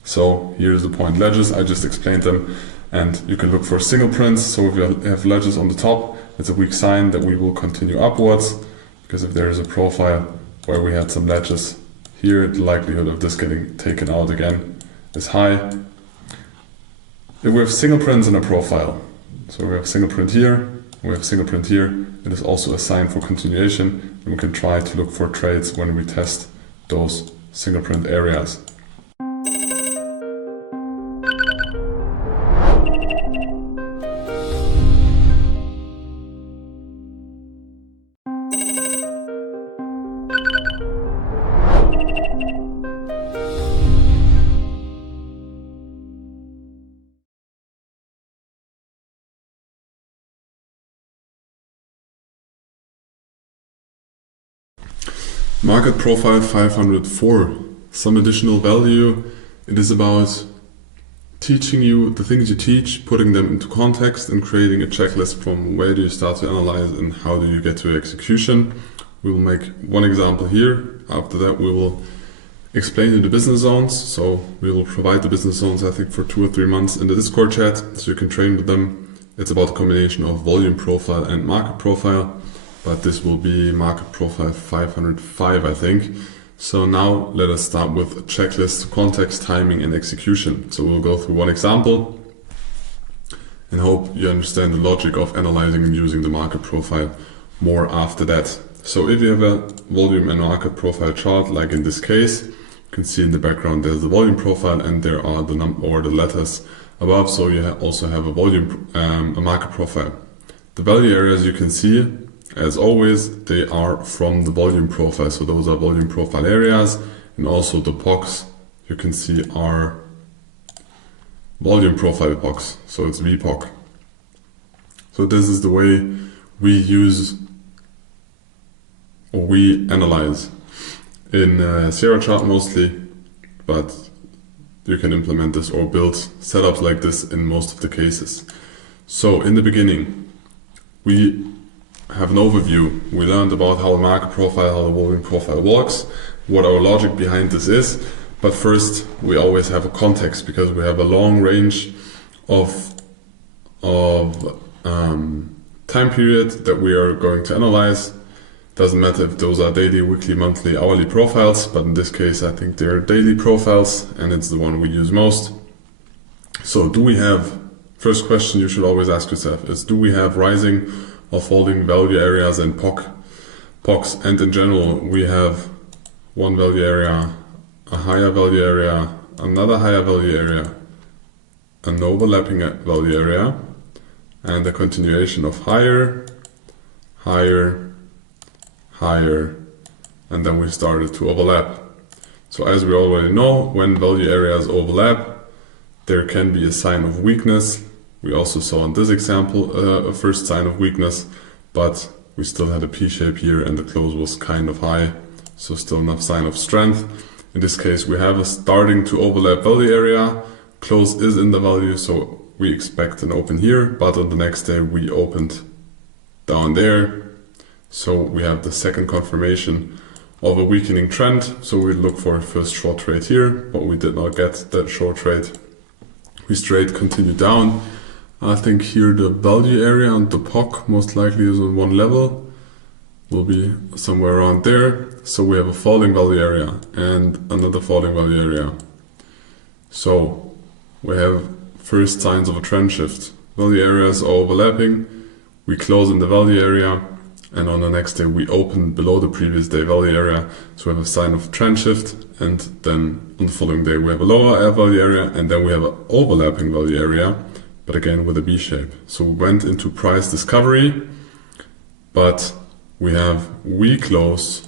So here's the point. Ledges, I just explained them, and you can look for single prints. So if you have ledges on the top, it's a weak sign that we will continue upwards, because if there is a profile where we had some ledges here, the likelihood of this getting taken out again is high. If we have single prints in a profile, so we have single print here, we have single print here, it is also a sign for continuation, and we can try to look for trades when we test those single print areas. Market Profile 504. Some additional value. It is about teaching you the things you teach, putting them into context, and creating a checklist from where do you start to analyze and how do you get to execution. We will make one example here. After that, we will explain you the business zones. So we will provide the business zones, I think, for 2 or 3 months in the Discord chat, so you can train with them. It's about a combination of volume profile and market profile. But this will be Market Profile 505, I think. So now let us start with a checklist, context, timing, and execution. So we'll go through one example and hope you understand the logic of analyzing and using the market profile more after that. So if you have a volume and market profile chart, like in this case, you can see in the background there's the volume profile and there are the the letters above. So you also have a volume, a market profile. The value areas you can see, as always, they are from the volume profile. So those are volume profile areas, and also the POCs you can see are volume profile POCs. So it's VPOC. So this is the way we use or we analyze in Sierra chart mostly, but you can implement this or build setups like this in most of the cases. So in the beginning, we have an overview. We learned about how the market profile, how the volume profile works, what our logic behind this is. But first, we always have a context, because we have a long range of time period that we are going to analyze. Doesn't matter if those are daily, weekly, monthly, hourly profiles, but in this case, I think they're daily profiles, and it's the one we use most. So do we have, first question you should always ask yourself is, do we have rising or falling value areas and POCs? And in general, we have one value area, a higher value area, another higher value area, an overlapping value area, and a continuation of higher, higher, higher, and then we started to overlap. So as we already know, when value areas overlap, there can be a sign of weakness. We also saw in this example a first sign of weakness, but we still had a P-shape here and the close was kind of high, so still enough sign of strength. In this case, we have a starting to overlap value area, close is in the value, so we expect an open here, but on the next day we opened down there, So we have the second confirmation of a weakening trend. So we look for a first short trade here, but we did not get that short trade. We straight continue down. I think here the value area and the POC most likely is on one level. Will be somewhere around there. So we have a falling value area and another falling value area. So we have first signs of a trend shift. Value areas are overlapping. We close in the value area, and on the next day we open below the previous day value area. So we have a sign of trend shift, and then on the following day we have a lower value area, and then we have an overlapping value area, but again with a V shape. So we went into price discovery, but we have weak close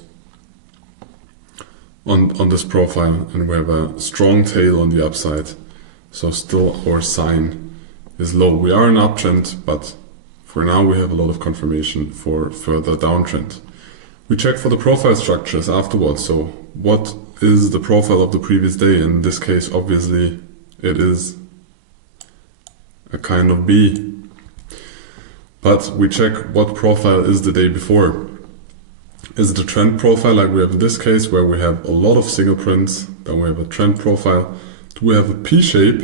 on this profile, and we have a strong tail on the upside. So still our sign is low. We are in uptrend, but for now we have a lot of confirmation for further downtrend. We check for the profile structures afterwards. So what is the profile of the previous day? In this case, obviously, it is a kind of B. But we check what profile is the day before. Is it a trend profile like we have in this case, where we have a lot of single prints, then we have a trend profile? Do we have a P shape,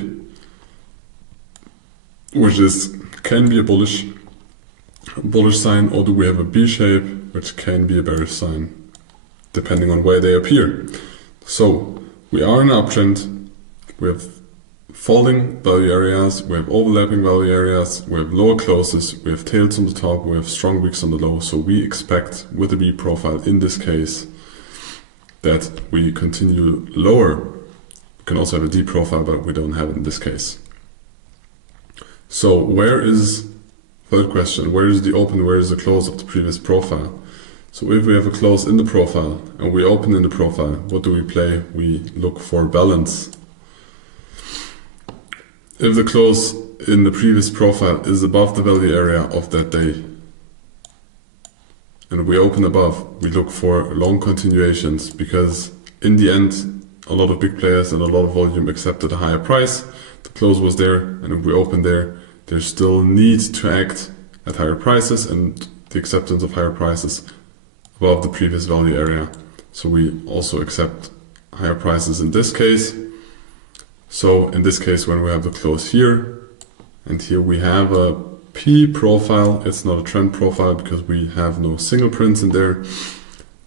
which can be a bullish sign, or do we have a B shape, which can be a bearish sign, depending on where they appear? So we are in an uptrend, we have falling value areas, we have overlapping value areas, we have lower closes, we have tails on the top, we have strong wicks on the low. So we expect with the B profile in this case that we continue lower. We can also have a D profile, but we don't have it in this case. So where is, third question, where is the open, where is the close of the previous profile? So if we have a close in the profile and we open in the profile, what do we play? We look for balance. If the close in the previous profile is above the value area of that day, and we open above, we look for long continuations, because in the end, a lot of big players and a lot of volume accepted a higher price. The close was there, and if we open there, there's still need to act at higher prices and the acceptance of higher prices above the previous value area. So we also accept higher prices in this case. So in this case, when we have the close here, and here we have a P profile, it's not a trend profile because we have no single prints in there.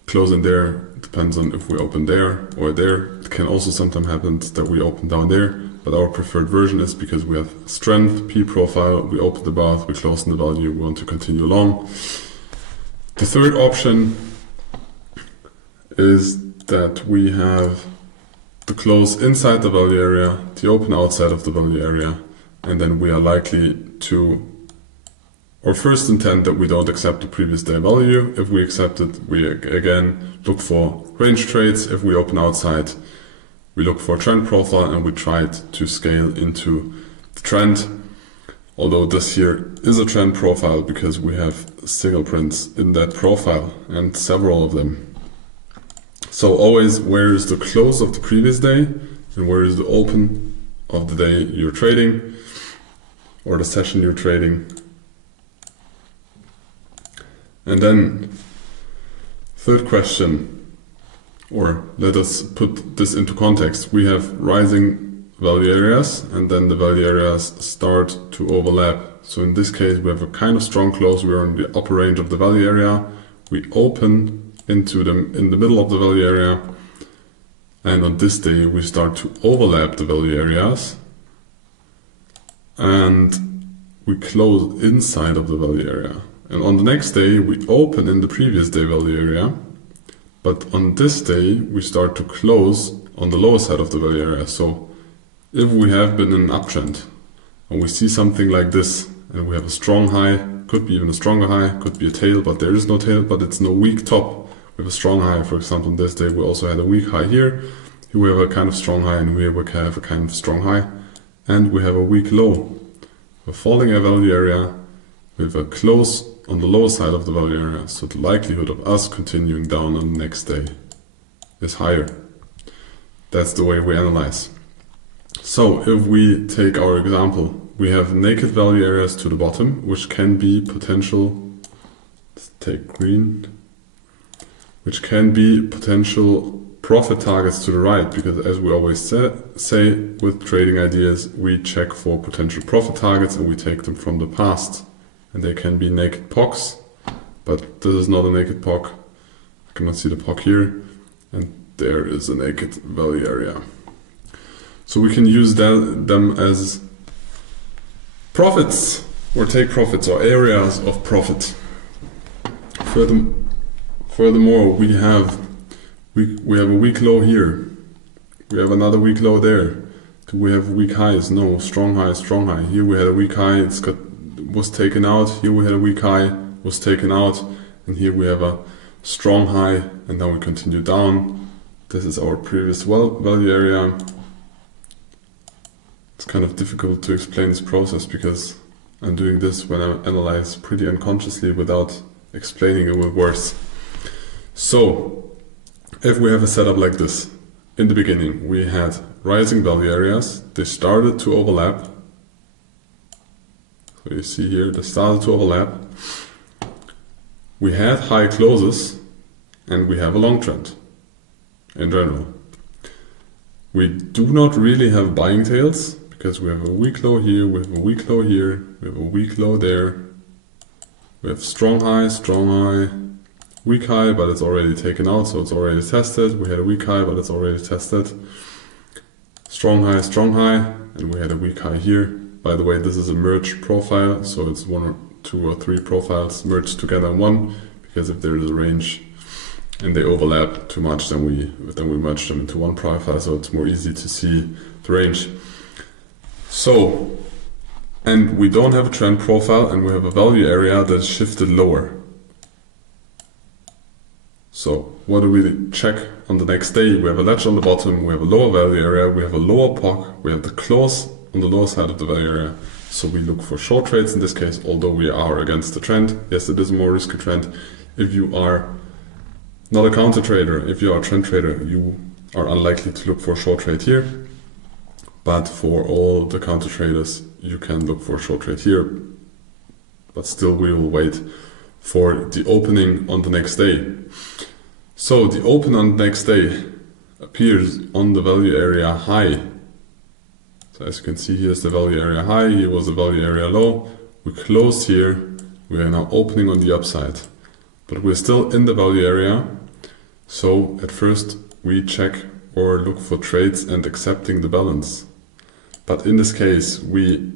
Close in there, depends on if we open there or there. It can also sometimes happen that we open down there, but our preferred version is because we have strength, P profile, we open the bath, we close in the value, we want to continue along. The third option is that we have the close inside the value area, the open outside of the value area, and then we are likely to, or first intend that we don't accept the previous day value. If we accept it, we again look for range trades. If we open outside, we look for a trend profile and we try to scale into the trend. Although this here is a trend profile because we have single prints in that profile and several of them. So always, where is the close of the previous day and where is the open of the day you're trading or the session you're trading. And then third question, or let us put this into context. We have rising value areas and then the value areas start to overlap. So in this case, we have a kind of strong close. We're on the upper range of the value area. We open into them in the middle of the value area, and on this day we start to overlap the value areas and we close inside of the value area, and on the next day we open in the previous day value area, but on this day we start to close on the lower side of the value area. So if we have been in an uptrend and we see something like this and we have a strong high, could be even a stronger high, could be a tail, but there is no tail, but it's no weak top. We have a strong high, for example, on this day we also had a weak high here. Here we have a kind of strong high, and here we have a kind of strong high, and we have a weak low. We're falling a value area with a close on the lower side of the value area, so the likelihood of us continuing down on the next day is higher. That's the way we analyze. So if we take our example, we have naked value areas to the bottom, which can be potential let's take green, which can be potential profit targets to the right, because as we always say with trading ideas, we check for potential profit targets and we take them from the past. And they can be naked POCs, but this is not a naked POC. I cannot see the POC here, and there is a naked value area. So we can use them as profits, or take profits, or areas of profit. Furthermore, we have a weak low here. We have another weak low there. Do we have weak highs? No, strong high, strong high. Here we had a weak high, was taken out. Here we had a weak high, was taken out. And here we have a strong high, and now we continue down. This is our previous value area. It's kind of difficult to explain this process because I'm doing this when I analyze pretty unconsciously without explaining it with words. So, if we have a setup like this, in the beginning we had rising value areas, they started to overlap. So you see here, they started to overlap. We had high closes, and we have a long trend in general. We do not really have buying tails, because we have a weak low here, we have a weak low here, we have a weak low there. We have strong high, weak high, but it's already taken out, so it's already tested. We had a weak high, but it's already tested. Strong high, and we had a weak high here. By the way, this is a merged profile, so it's one or two or three profiles merged together in one, because if there is a range and they overlap too much, then we merge them into one profile, so it's more easy to see the range. So, and we don't have a trend profile, and we have a value area that's shifted lower. So what do we check on the next day? We have a ledge on the bottom, we have a lower value area, we have a lower POC, we have the close on the lower side of the value area. So we look for short trades in this case, although we are against the trend. Yes, it is a more risky trend. If you are not a counter trader, if you are a trend trader, you are unlikely to look for a short trade here. But for all the counter traders, you can look for a short trade here. But still we will wait for the opening on the next day. So the open on the next day appears on the value area high. So as you can see, here's the value area high, here was the value area low. We closed here, we are now opening on the upside. But we're still in the value area. So at first we check or look for trades and accepting the balance. But in this case, we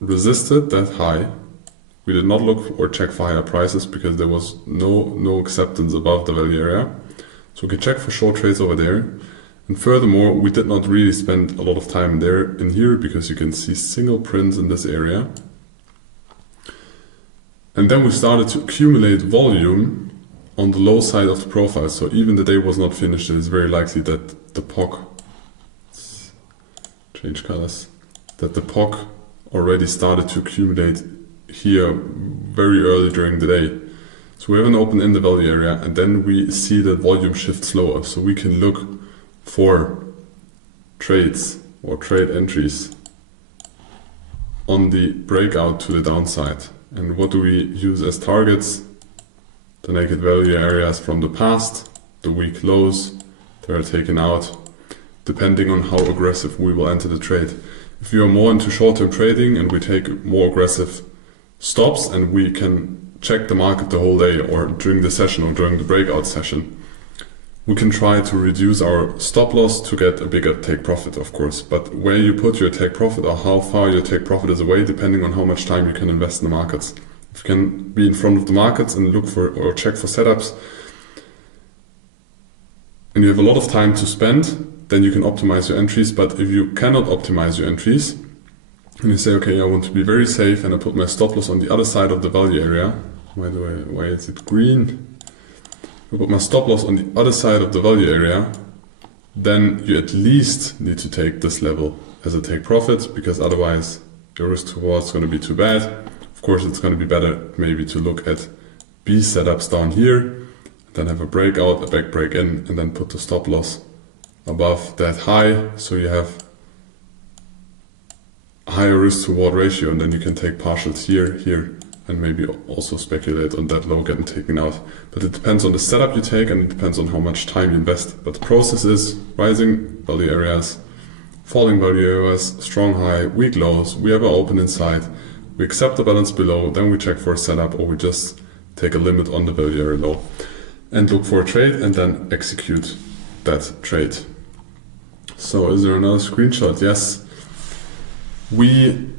resisted that high. We did not look or check for higher prices because there was no acceptance above the value area. So we can check for short trades over there. And furthermore, we did not really spend a lot of time there in here because you can see single prints in this area. And then we started to accumulate volume on the low side of the profile. So even the day was not finished, it is very likely that the POC, change colors, that the POC already started to accumulate here very early during the day. So we have an open in the value area, and then we see that volume shifts lower. So we can look for trades or trade entries on the breakout to the downside. And what do we use as targets? The naked value areas from the past, the weak lows that are taken out, depending on how aggressive we will enter the trade. If you are more into short-term trading and we take more aggressive stops and we can check the market the whole day or during the session or during the breakout session, we can try to reduce our stop loss to get a bigger take profit, of course. But where you put your take profit or how far your take profit is away, depending on how much time you can invest in the markets. If you can be in front of the markets and look for or check for setups, and you have a lot of time to spend, then you can optimize your entries. But if you cannot optimize your entries, and you say, okay, I want to be very safe and I put my stop loss on the other side of the value area. By the way, why is it green? I put my stop loss on the other side of the value area, then you at least need to take this level as a take profit, because otherwise your risk to reward is going to be too bad. Of course, it's going to be better maybe to look at B setups down here, then have a breakout, a back break in, and then put the stop loss above that high, so you have a higher risk to reward ratio, and then you can take partials here, and maybe also speculate on that low getting taken out. But it depends on the setup you take, and it depends on how much time you invest. But the process is rising value areas, falling value areas, strong high, weak lows. We have an open inside. We accept the balance below, then we check for a setup, or we just take a limit on the value area low and look for a trade and then execute that trade. So is there another screenshot? Yes. We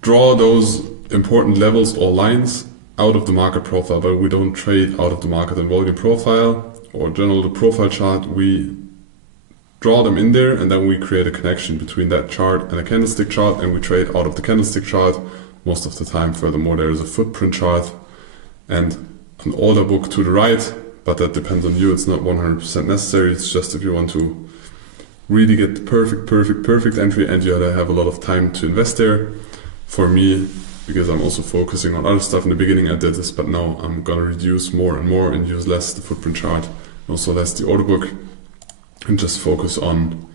draw those important levels or lines out of the market profile, but we don't trade out of the market and volume profile or general the profile chart. We draw them in there, and then we create a connection between that chart and a candlestick chart, and we trade out of the candlestick chart most of the time. Furthermore, there is a footprint chart and an order book to the right, but that depends on you. It's not 100% necessary. It's just if you want to really get the perfect entry and you have a lot of time to invest there. For me, because I'm also focusing on other stuff, in the beginning I did this, but now I'm gonna reduce more and more and use less the footprint chart, and also less the order book, and just focus on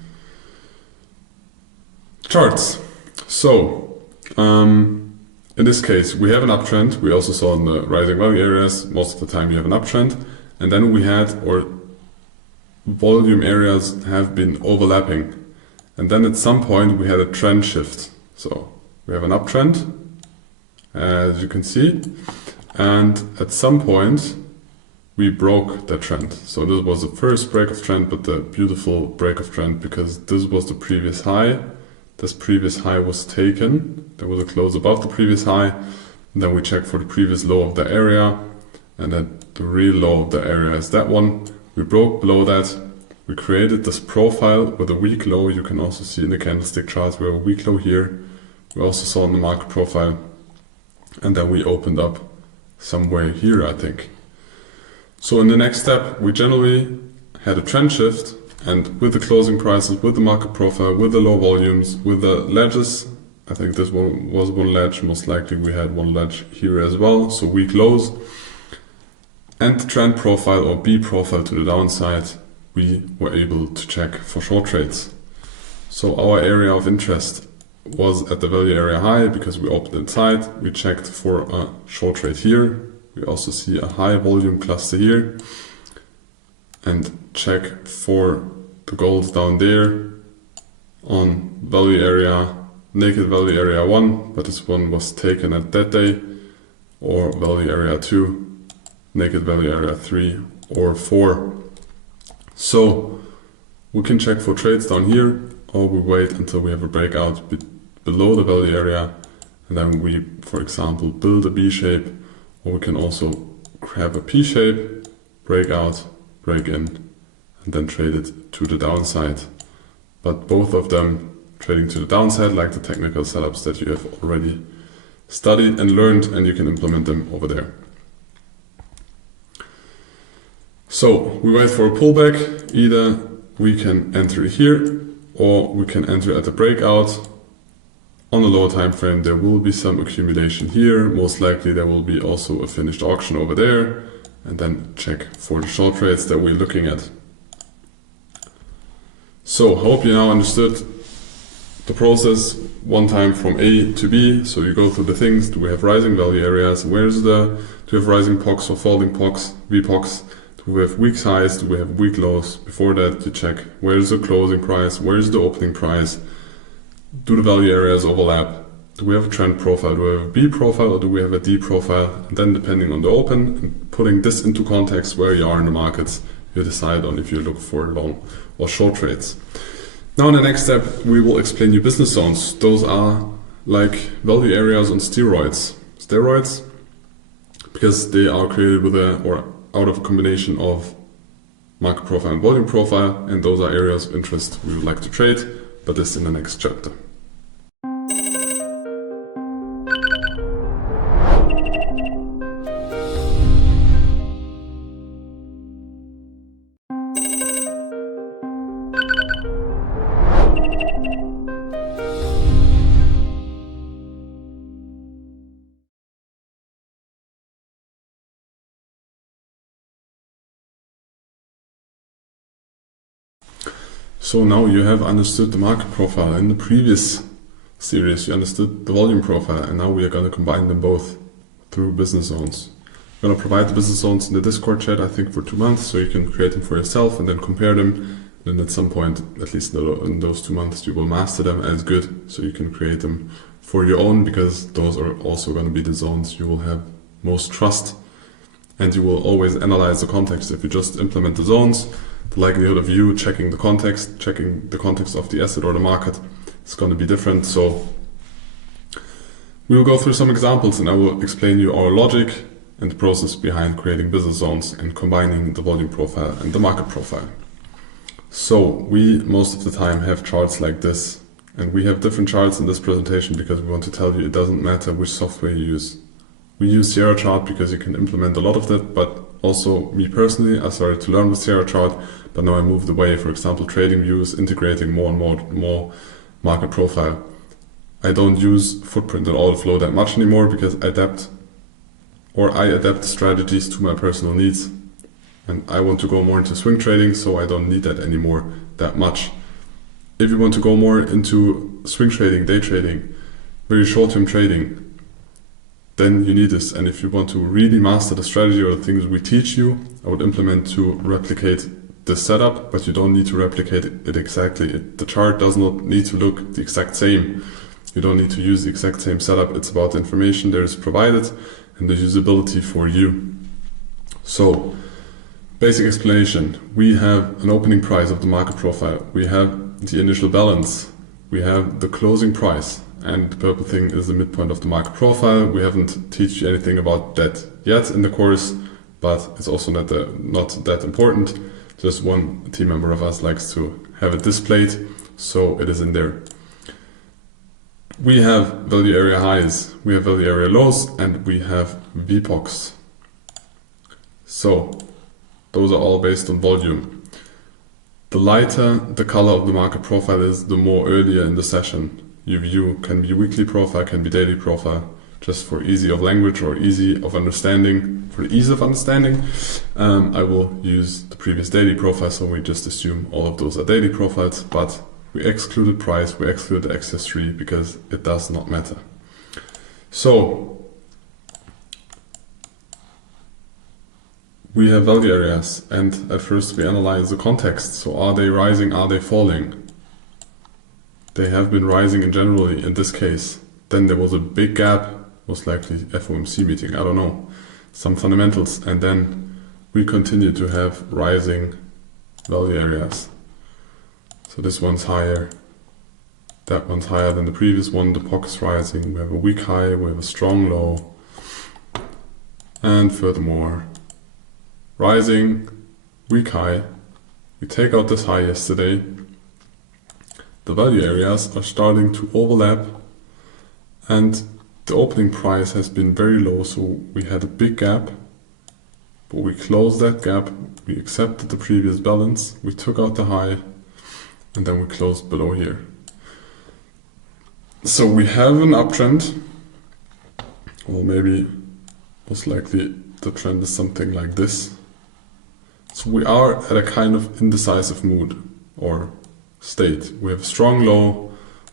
charts. So in this case we have an uptrend. We also saw in the rising value areas most of the time you have an uptrend, and then we had, or volume areas have been overlapping, and then at some point we had a trend shift. So we have an uptrend, as you can see, and at some point we broke the trend. So this was the first break of trend, but the beautiful break of trend, because this was the previous high. This previous high was taken. There was a close above the previous high. And then we check for the previous low of the area, and then the real low of the area is that one. We broke below that. We created this profile with a weak low. You can also see in the candlestick charts we have a weak low here. We also saw in the market profile, and then we opened up somewhere here, I think. So in the next step, we generally had a trend shift, and with the closing prices, with the market profile, with the low volumes, with the ledges, I think this one was one ledge, most likely we had one ledge here as well, so weak lows, and the trend profile or B profile to the downside, we were able to check for short trades. So our area of interest was at the value area high because we opened inside. We checked for a short trade here. We also see a high volume cluster here, and check for the gold down there on value area, naked value area 1, but this one was taken at that day, or value area 2, naked value area 3 or 4. So we can check for trades down here, or we wait until we have a breakout below the value area, and then we, for example, build a B shape, or we can also have a P shape, break out, break in, and then trade it to the downside. But both of them trading to the downside, like the technical setups that you have already studied and learned, and you can implement them over there. So we wait for a pullback. Either we can enter here, or we can enter at the breakout. On a lower time frame, there will be some accumulation here. Most likely there will be also a finished auction over there, and then check for the short trades that we're looking at. So hope you now understood the process one time from A to B. So you go through the things. Do we have rising value areas? Do we have rising POCs or falling POCs, VPOCs? Do we have weak highs? Do we have weak lows? Before that, you check where's the closing price? Where's the opening price? Do the value areas overlap? Do we have a trend profile? Do we have a B profile, or do we have a D profile? And then depending on the open, and putting this into context where you are in the markets, you decide on if you look for long or short trades. Now in the next step, we will explain you business zones. Those are like value areas on steroids. Steroids, because they are created with or out of a combination of market profile and volume profile, and those are areas of interest we would like to trade, but this in the next chapter. So now you have understood the market profile. In the previous series, you understood the volume profile, and now we are going to combine them both through business zones. I'm going to provide the business zones in the Discord chat, I think, for 2 months, so you can create them for yourself and then compare them. And at some point, at least in those 2 months, you will master them as good, so you can create them for your own, because those are also going to be the zones you will have most trust, and you will always analyze the context. If you just implement the zones, the likelihood of you checking the context of the asset or the market is going to be different. So we will go through some examples and I will explain you our logic and the process behind creating business zones and combining the volume profile and the market profile. So we most of the time have charts like this, and we have different charts in this presentation because we want to tell you it doesn't matter which software you use. We use Sierra Chart because you can implement a lot of that, but also me personally, I started to learn with Sierra Chart, but now I moved away. For example, trading views, integrating more and more market profile. I don't use Footprint and Order Flow that much anymore because I adapt strategies to my personal needs, and I want to go more into swing trading, so I don't need that anymore that much. If you want to go more into swing trading, day trading, very short-term trading, then you need this. And if you want to really master the strategy or the things we teach you, I would implement to replicate this setup, but you don't need to replicate it exactly. The chart does not need to look the exact same. You don't need to use the exact same setup. It's about the information that is provided and the usability for you. So, basic explanation. We have an opening price of the market profile. We have the initial balance. We have the closing price. And the purple thing is the midpoint of the market profile. We haven't taught you anything about that yet in the course, but it's also not that important. Just one team member of us likes to have it displayed, so it is in there. We have value area highs, we have value area lows, and we have VPOCs. So those are all based on volume. The lighter the color of the market profile is, the more earlier in the session you view. Can be weekly profile, can be daily profile, just for easy of language or easy of understanding. For the ease of understanding, I will use the previous daily profile, so we just assume all of those are daily profiles, but we excluded price, we excluded XS3 because it does not matter. So we have value areas, and at first we analyze the context. So are they rising, are they falling? They have been rising in generally in this case. Then there was a big gap, most likely FOMC meeting, I don't know, some fundamentals, and then we continue to have rising value areas. So this one's higher, that one's higher than the previous one, the POC is rising, we have a weak high, we have a strong low, and furthermore, rising, weak high, we take out this high yesterday, the value areas are starting to overlap, and the opening price has been very low, so we had a big gap, but we closed that gap, we accepted the previous balance, we took out the high, and then we closed below here. So we have an uptrend, or maybe most likely the trend is something like this. So we are at a kind of indecisive mood or state. We have a strong low,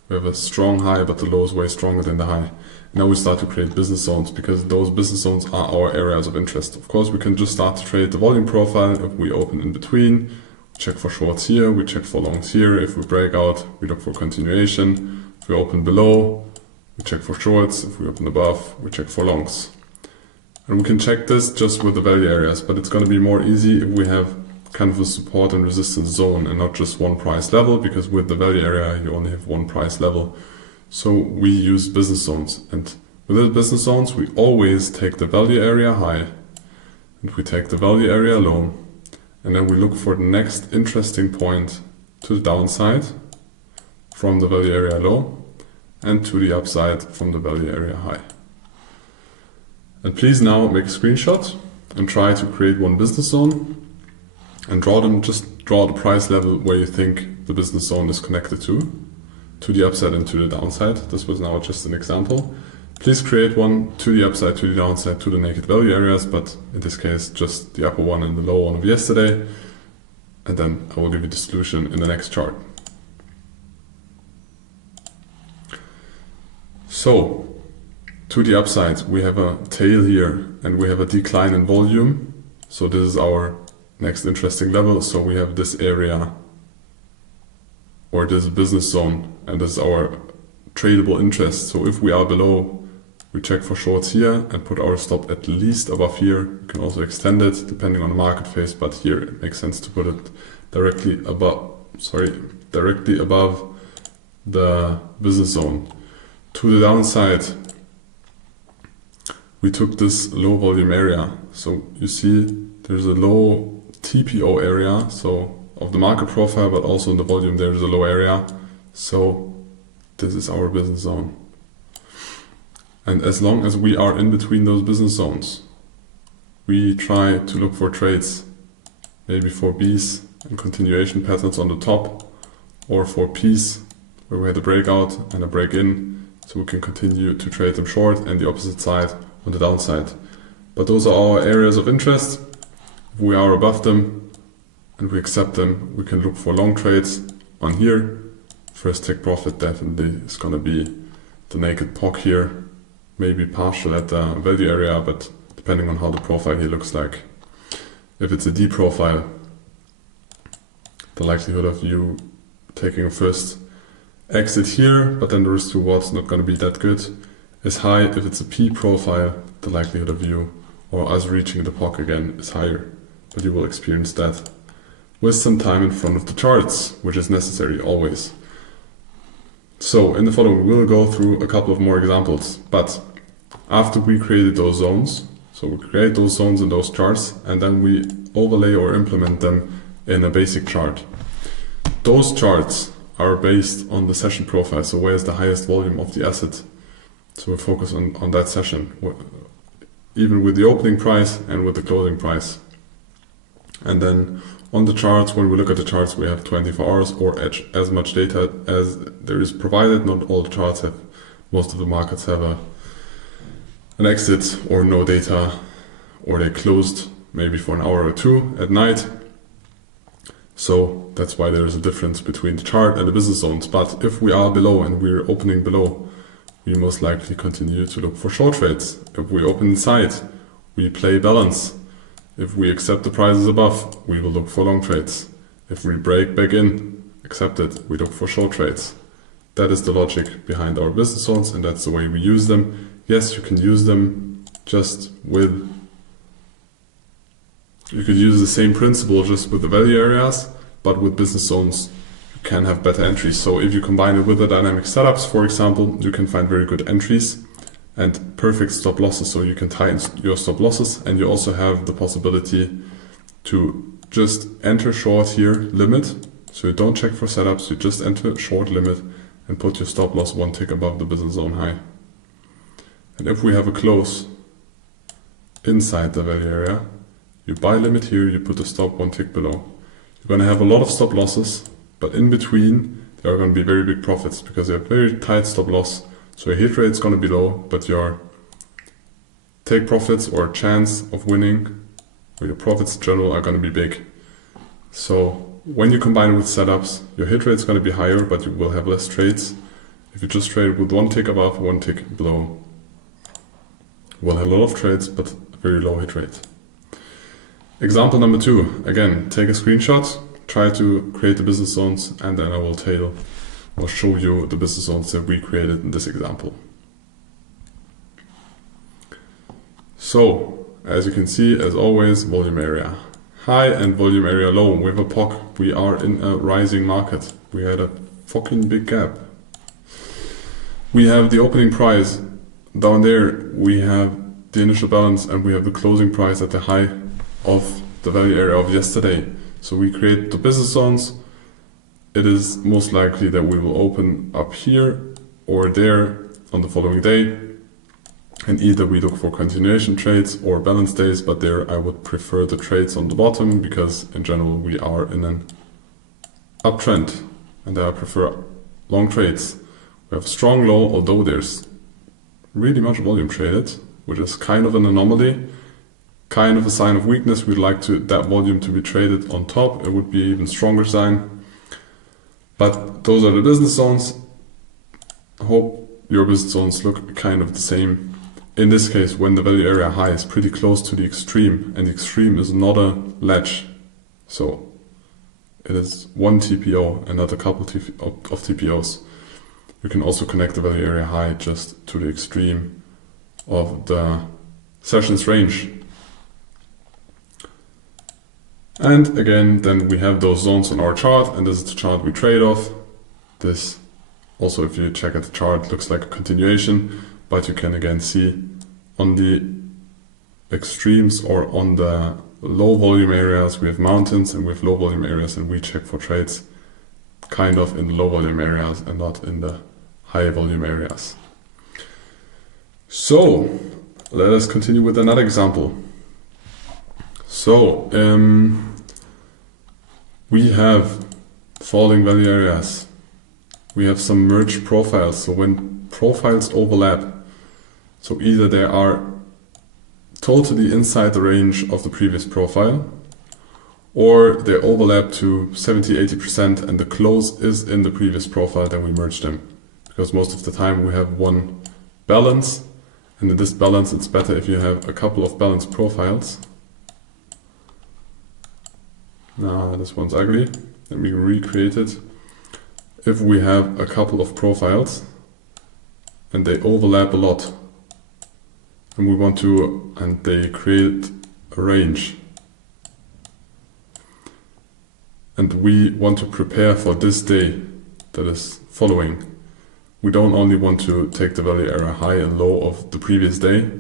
we have a strong high, but the low is way stronger than the high. Now we start to create business zones, because those business zones are our areas of interest. Of course, we can just start to trade the volume profile if we open in between, check for shorts here, we check for longs here. If we break out, we look for continuation. If we open below, we check for shorts. If we open above, we check for longs. And we can check this just with the value areas, but it's going to be more easy if we have kind of a support and resistance zone and not just one price level, because with the value area you only have one price level. So we use business zones, and with the business zones we always take the value area high and we take the value area low, and then we look for the next interesting point to the downside from the value area low and to the upside from the value area high. And please now make a screenshot and try to create one business zone and just draw the price level where you think the business zone is connected to the upside and to the downside. This was now just an example. Please create one to the upside, to the downside, to the naked value areas, but in this case just the upper one and the lower one of yesterday, and then I will give you the solution in the next chart. So, to the upside, we have a tail here and we have a decline in volume. So this is our next interesting level. So we have this area, or this business zone, and this is our tradable interest. So if we are below, we check for shorts here and put our stop at least above here. You can also extend it depending on the market phase, but here it makes sense to put it directly above the business zone. To the downside, we took this low volume area. So you see there's a low TPO area, so of the market profile, but also in the volume there's a low area. So this is our business zone. And as long as we are in between those business zones, we try to look for trades, maybe for Bs and continuation patterns on the top, or for Ps where we had a breakout and a break in, so we can continue to trade them short, and the opposite side on the downside. But those are our areas of interest. If we are above them and we accept them, we can look for long trades on here. First take profit definitely is going to be the naked POC here, maybe partial at the value area, but depending on how the profile here looks like. If it's a D profile, the likelihood of you taking a first exit here, but then the risk to reward's not going to be that good, is high. If it's a P profile, the likelihood of you or us reaching the POC again is higher, but you will experience that with some time in front of the charts, which is necessary always. So in the following, we'll go through a couple of more examples, but after we created those zones, so we create those zones in those charts, and then we overlay or implement them in a basic chart. Those charts are based on the session profile, so where's the highest volume of the asset. So we focus on that session, even with the opening price and with the closing price. And then on the charts, when we look at the charts, we have 24 hours or as much data as there is provided. Not all the charts have, most of the markets have an exit or no data, or they closed maybe for an hour or two at night. So that's why there is a difference between the chart and the business zones. But if we are below and we're opening below, we most likely continue to look for short trades. If we open inside, we play balance. If we accept the prices above, we will look for long trades. If we break back in, accept it, we look for short trades. That is the logic behind our business zones, and that's the way we use them. Yes, you can use them just with, you could use the same principle just with the value areas, but with business zones, you can have better entries. So if you combine it with the dynamic setups, for example, you can find very good entries and perfect stop losses. So you can tie in your stop losses, and you also have the possibility to just enter short here, limit. So you don't check for setups, you just enter short limit and put your stop loss one tick above the business zone high. And if we have a close inside the value area, you buy limit here, you put the stop one tick below. You're going to have a lot of stop losses, but in between there are going to be very big profits because you have very tight stop loss. So your hit rate is going to be low, but your take profits or chance of winning, or your profits in general, are going to be big. So when you combine it with setups, your hit rate is going to be higher, but you will have less trades. If you just trade with one tick above, one tick below, you will have a lot of trades, but a very low hit rate. Example number 2, again, take a screenshot, try to create the business zones, and then I will show you the business zones that we created in this example. So, as you can see, as always, volume area high and volume area low. We have a POC, we are in a rising market. We had a fucking big gap. We have the opening price. Down there, we have the initial balance and we have the closing price at the high of the value area of yesterday. So we create the business zones. It is most likely that we will open up here or there on the following day, and either we look for continuation trades or balance days, but there I would prefer the trades on the bottom because in general we are in an uptrend and there I prefer long trades. We have strong low, although there's really much volume traded, which is kind of an anomaly, kind of a sign of weakness. We'd like that volume to be traded on top. It would be an even stronger sign. But those are the business zones. I hope your business zones look kind of the same. In this case, when the value area high is pretty close to the extreme, and the extreme is not a ledge, so it is one TPO and not a couple of TPOs. You can also connect the value area high just to the extreme of the sessions range. And again, then we have those zones on our chart, and this is the chart we trade off. This also, if you check at the chart, looks like a continuation, but you can again see on the extremes or on the low volume areas, we have mountains, and we have low volume areas, and we check for trades kind of in the low volume areas and not in the high volume areas. So let us continue with another example. So we have falling value areas. We have some merged profiles. So when profiles overlap, so either they are totally inside the range of the previous profile, or they overlap to 70-80% and the close is in the previous profile, then we merge them. Because most of the time we have one balance, and in this balance it's better if you have a couple of balanced profiles. Now this one's ugly. Let me recreate it. If we have a couple of profiles and they overlap a lot, and we want to, and they create a range, and we want to prepare for this day that is following, we don't only want to take the value area high and low of the previous day,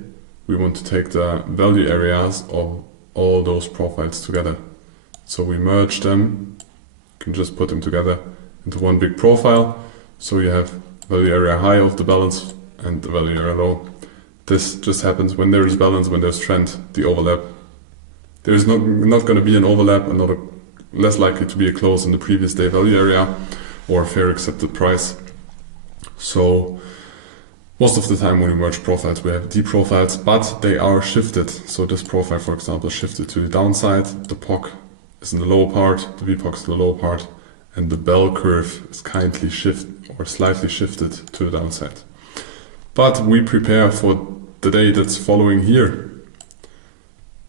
we want to take the value areas of all those profiles together. So we merge them, you can just put them together into one big profile. So you have value area high of the balance and the value area low. This just happens when there is balance, when there's trend, the overlap. There is not going to be an overlap and less likely to be a close in the previous day value area or a fair accepted price. So most of the time when we merge profiles, we have D profiles, but they are shifted. So this profile, for example, is shifted to the downside. The POC is in the lower part, the VPOC is in the lower part, and the bell curve is kindly slightly shifted to the downside. But we prepare for the day that's following here.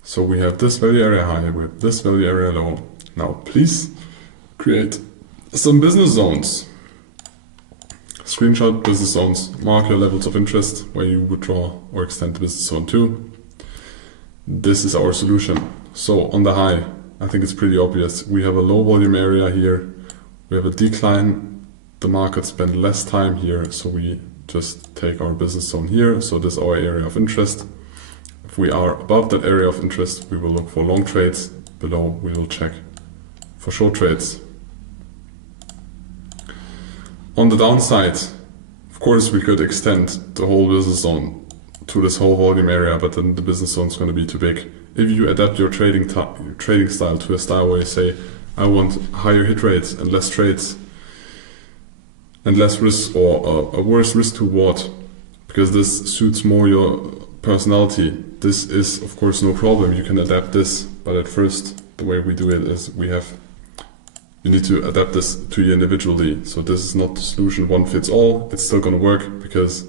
So we have this value area high, we have this value area low. Now please create some business zones. Screenshot business zones, mark your levels of interest where you withdraw or extend the business zone to. This is our solution. So on the high, I think it's pretty obvious. We have a low volume area here. We have a decline. The market spend less time here, so we just take our business zone here. So this is our area of interest. If we are above that area of interest, we will look for long trades. Below, we will check for short trades. On the downside, of course, we could extend the whole business zone to this whole volume area, but then the business zone is going to be too big. If you adapt your trading style to a style where you say, I want higher hit rates and less trades and less risk, or a worse risk to reward, because this suits more your personality, this is of course no problem. You can adapt this, but at first the way we do it is you need to adapt this to you individually. So this is not the solution one fits all. It's still going to work because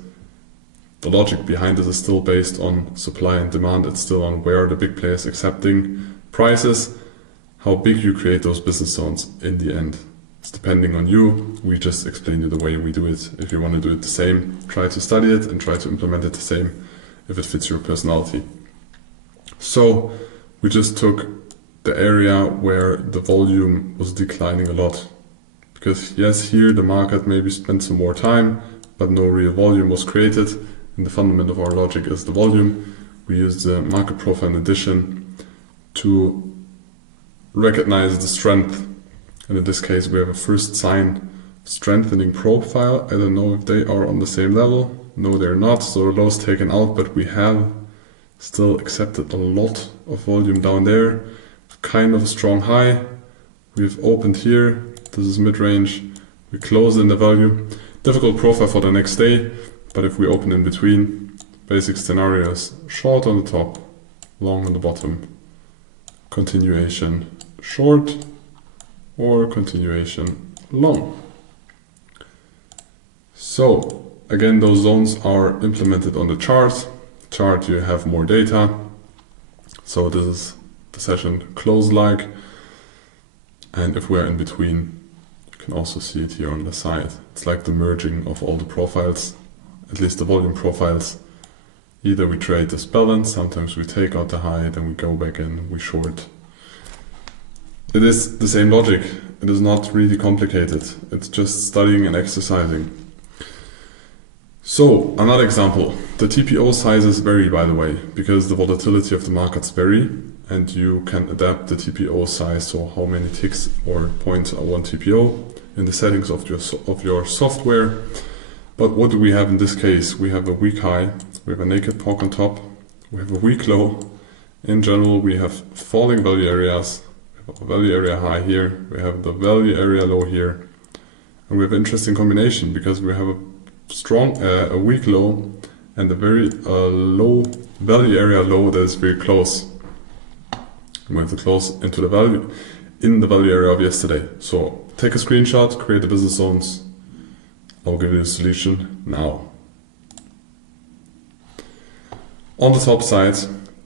the logic behind this is still based on supply and demand. It's still on where the big players accepting prices, how big you create those business zones in the end. It's depending on you. We just explain you the way we do it. If you want to do it the same, try to study it and try to implement it the same if it fits your personality. So we just took the area where the volume was declining a lot. Because yes, here the market maybe spent some more time, but no real volume was created. And the fundament of our logic is the volume. We use the market profile in addition to recognize the strength. And in this case, we have a first sign strengthening profile. I don't know if they are on the same level. No, they're not. So the lows taken out, but we have still accepted a lot of volume down there. Kind of a strong high. We've opened here. This is mid-range. We close in the value. Difficult profile for the next day, but if we open in between, basic scenarios, short on the top, long on the bottom, continuation short or continuation long. So again, those zones are implemented on the chart. Chart, you have more data. So this is the session close like. And if we're in between, you can also see it here on the side. It's like the merging of all the profiles, at least the volume profiles. Either we trade this balance, sometimes we take out the high, then we go back in, we short. It is the same logic. It is not really complicated. It's just studying and exercising. So, another example. The TPO sizes vary, by the way, because the volatility of the markets vary, and you can adapt the TPO size, so how many ticks or points are one TPO in the settings of your software. But what do we have in this case? We have a weak high, we have a naked POC on top, we have a weak low. In general, we have falling value areas, we have a value area high here, we have the value area low here, and we have an interesting combination because we have a weak low and a very low value area low that is very close. We have to close into the value in the value area of yesterday. So take a screenshot, create the business zones. I'll give you the solution now. On the top side,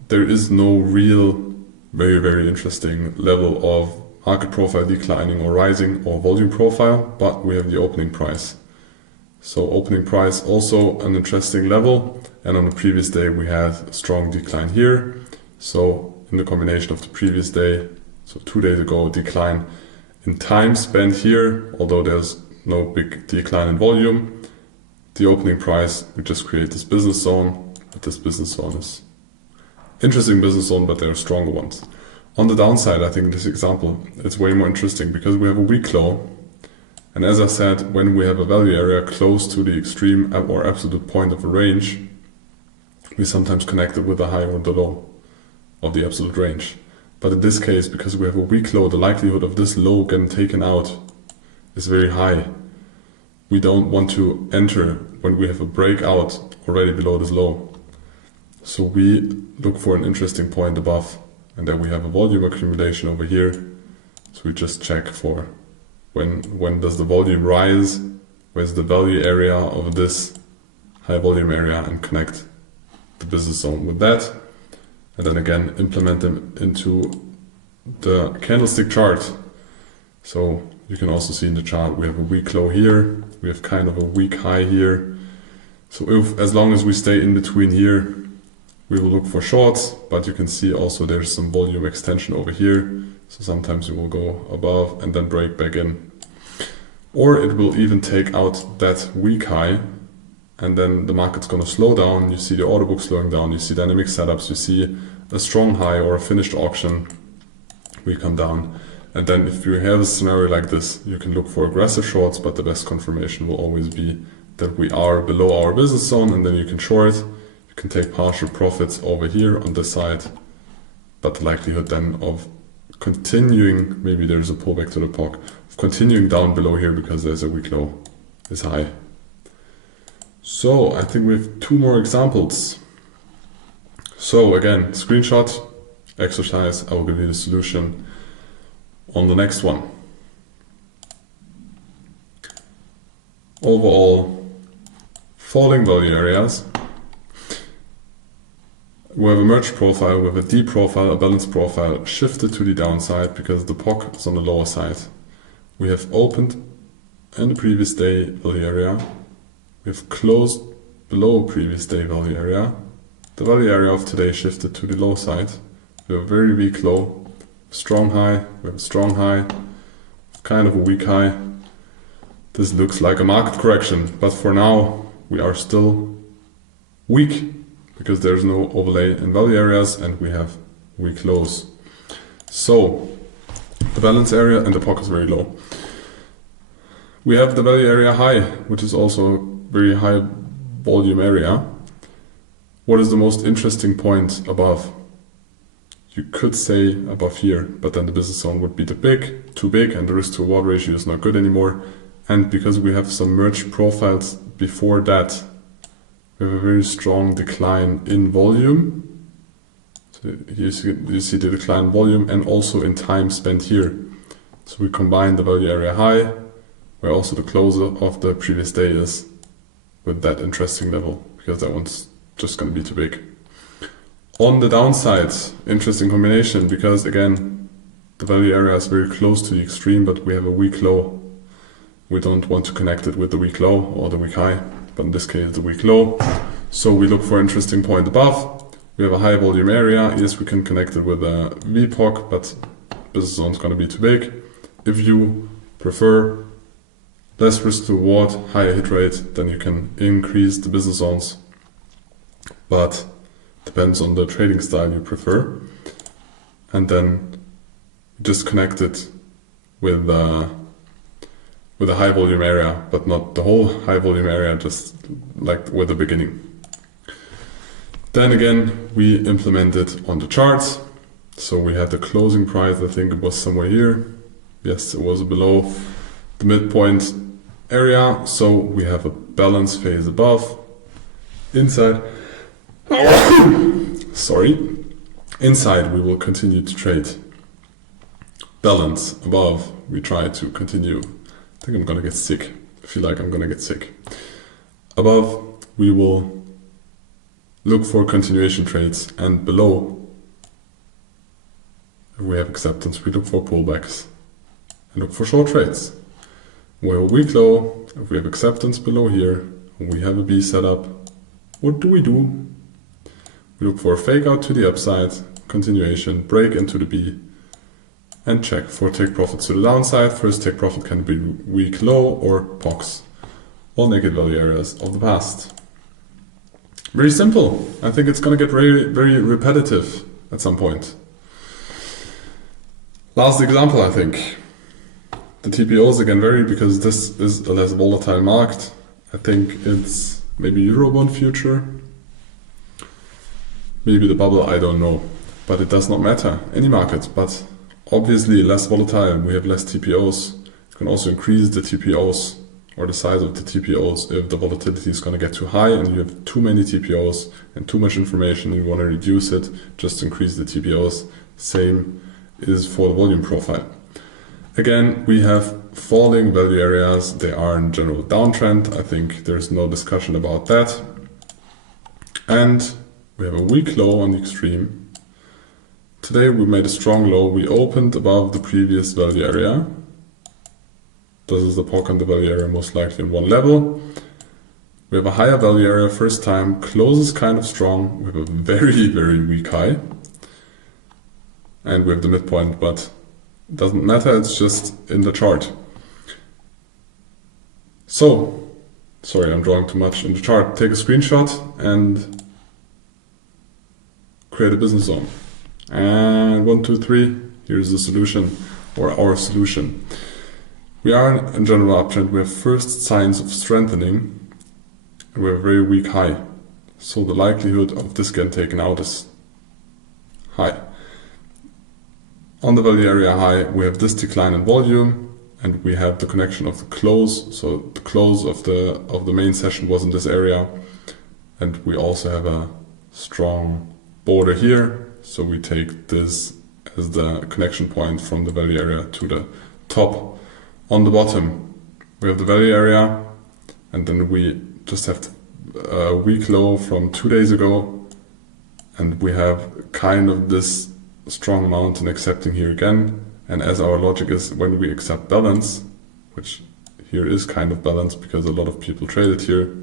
there is no real very interesting level of market profile declining or rising or volume profile, but we have the opening price. So opening price also an interesting level, and on the previous day we had a strong decline here. So in the combination of the previous day, so 2 days ago, decline in time spent here, although there's no big decline in volume. The opening price, we just create this business zone, but this business zone is interesting business zone, but there are stronger ones. On the downside, I think this example is way more interesting because we have a weak low. And as I said, when we have a value area close to the extreme or absolute point of a range, we sometimes connect it with the high or the low of the absolute range. But in this case, because we have a weak low, the likelihood of this low getting taken out is very high. We don't want to enter when we have a breakout already below this low. So we look for an interesting point above, and then we have a volume accumulation over here. So we just check for when does the volume rise, where's the value area of this high volume area, and connect the business zone with that. And then again, implement them into the candlestick chart. So you can also see in the chart, we have a weak low here, we have kind of a weak high here. So as long as we stay in between here, we will look for shorts, but you can see also there's some volume extension over here. So sometimes you will go above and then break back in. Or it will even take out that weak high, and then the market's going to slow down. You see the order book slowing down, you see dynamic setups, you see a strong high or a finished auction, we come down. And then if you have a scenario like this, you can look for aggressive shorts, but the best confirmation will always be that we are below our business zone, and then you can short. You can take partial profits over here on this side, but the likelihood then of continuing, maybe there's a pullback to the POC, of continuing down below here because there's a weak low is high. So I think we have 2 more examples. So again, screenshot, exercise, I will give you the solution on the next one. Overall, falling value areas. We have a merge profile with a D profile, a balance profile shifted to the downside because the POC is on the lower side. We have opened in the previous day value area. We have closed below previous day value area. The value area of today shifted to the low side. We have a very weak low, strong high, we have a strong high, kind of a weak high. This looks like a market correction, but for now we are still weak because there's no overlay in value areas and we have weak lows. So the balance area and the POC is very low. We have the value area high, which is also a very high volume area. What is the most interesting point above? You could say above here, but then the business zone would be too big, and the risk to reward ratio is not good anymore. And because we have some merged profiles before that, we have a very strong decline in volume. So you see the decline in volume and also in time spent here. So we combine the value area high, where also the close of the previous day is, with that interesting level, because that one's just going to be too big. On the downside, interesting combination, because again, the value area is very close to the extreme, but we have a weak low. We don't want to connect it with the weak low or the weak high, but in this case the weak low. So we look for an interesting point above. We have a high volume area. Yes, we can connect it with a VPOC, but business zone is going to be too big. If you prefer less risk to reward, higher hit rate, then you can increase the business zones. But depends on the trading style you prefer. And then just connect it with a high volume area, but not the whole high volume area, just like with the beginning. Then again, we implement it on the charts. So we had the closing price, I think it was somewhere here. Yes, it was below the midpoint area. So we have a balance phase above. Inside, sorry, inside we will continue to trade. Balance above, we try to continue. I think I'm gonna get sick. I feel like I'm gonna get sick. Above, we will look for continuation trades, and below, if we have acceptance, we look for pullbacks and look for short trades. We have a weak low. If we have acceptance below here, we have a B set up. What do? We look for a fake out to the upside, continuation, break into the B, and check for take profits to the downside. First take profit can be weak low or POCs, all naked value areas of the past. Very simple. I think it's going to get very, very repetitive at some point. Last example, I think. The TPOs again vary because this is a less volatile market. I think it's maybe Eurobond future. Maybe the bubble, I don't know. But it does not matter. Any market, but obviously less volatile. We have less TPOs. You can also increase the TPOs or the size of the TPOs if the volatility is going to get too high and you have too many TPOs and too much information and you want to reduce it, just increase the TPOs. Same is for the volume profile. Again, we have falling value areas. They are in general downtrend. I think there's no discussion about that. And we have a weak low on the extreme. Today we made a strong low. We opened above the previous value area. This is the POC and the value area most likely in one level. We have a higher value area first time, closes kind of strong. We have a very, very weak high. And we have the midpoint, but it doesn't matter, it's just in the chart. So, sorry, I'm drawing too much in the chart. Take a screenshot and create a business zone. And 1, 2, 3, here's the solution, or our solution. We are in general uptrend. We have first signs of strengthening and we have a very weak high. So the likelihood of this getting taken out is high. On the value area high, we have this decline in volume and we have the connection of the close. So the close of the main session was in this area. And we also have a strong border here. So we take this as the connection point from the value area to the top. On the bottom, we have the value area, and then we just have a weak low from 2 days ago, and we have kind of this strong mountain accepting here again. And as our logic is, when we accept balance, which here is kind of balance because a lot of people trade it here,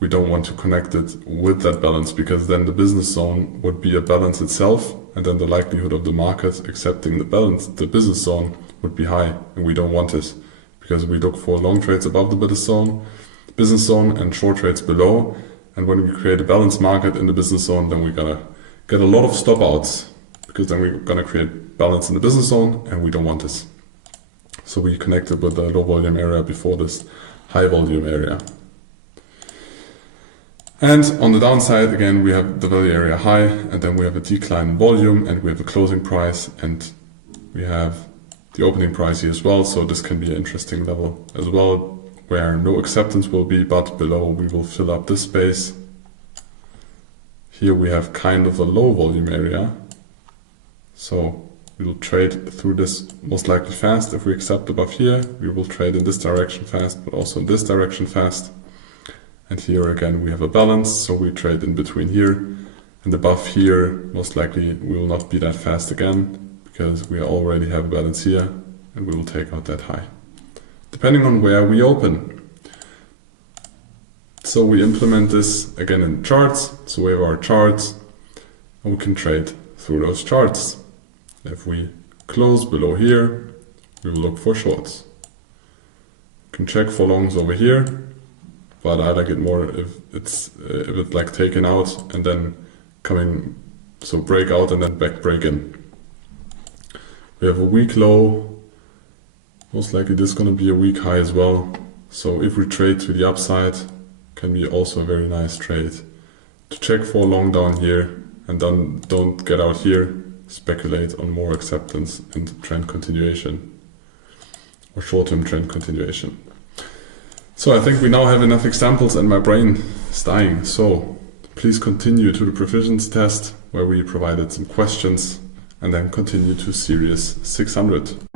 we don't want to connect it with that balance because then the business zone would be a balance itself, and then the likelihood of the market accepting the balance, the business zone, would be high, and we don't want it because we look for long trades above the business zone and short trades below. And when we create a balanced market in the business zone, then we're gonna get a lot of stop outs because then we're gonna create balance in the business zone and we don't want this. So we connected with the low volume area before this high volume area. And on the downside, again, we have the value area high, and then we have a decline in volume, and we have a closing price, and we have the opening price here as well. So this can be an interesting level as well, where no acceptance will be, but below we will fill up this space. Here we have kind of a low volume area. So we will trade through this most likely fast. If we accept above here, we will trade in this direction fast, but also in this direction fast. And here again we have a balance, so we trade in between here. And above here, most likely we will not be that fast again, because we already have a balance here, and we will take out that high, depending on where we open. So we implement this again in charts. So we have our charts, and we can trade through those charts. If we close below here, we will look for shorts. You can check for longs over here, but I like it more if it's like taken out and then coming, so break out and then back break in. We have a weak low, most likely this is going to be a weak high as well. So if we trade to the upside, can be also a very nice trade. To check for long down here and then don't get out here, speculate on more acceptance and trend continuation or short-term trend continuation. So I think we now have enough examples and my brain is dying. So please continue to the proficiency test where we provided some questions and then continue to series 600.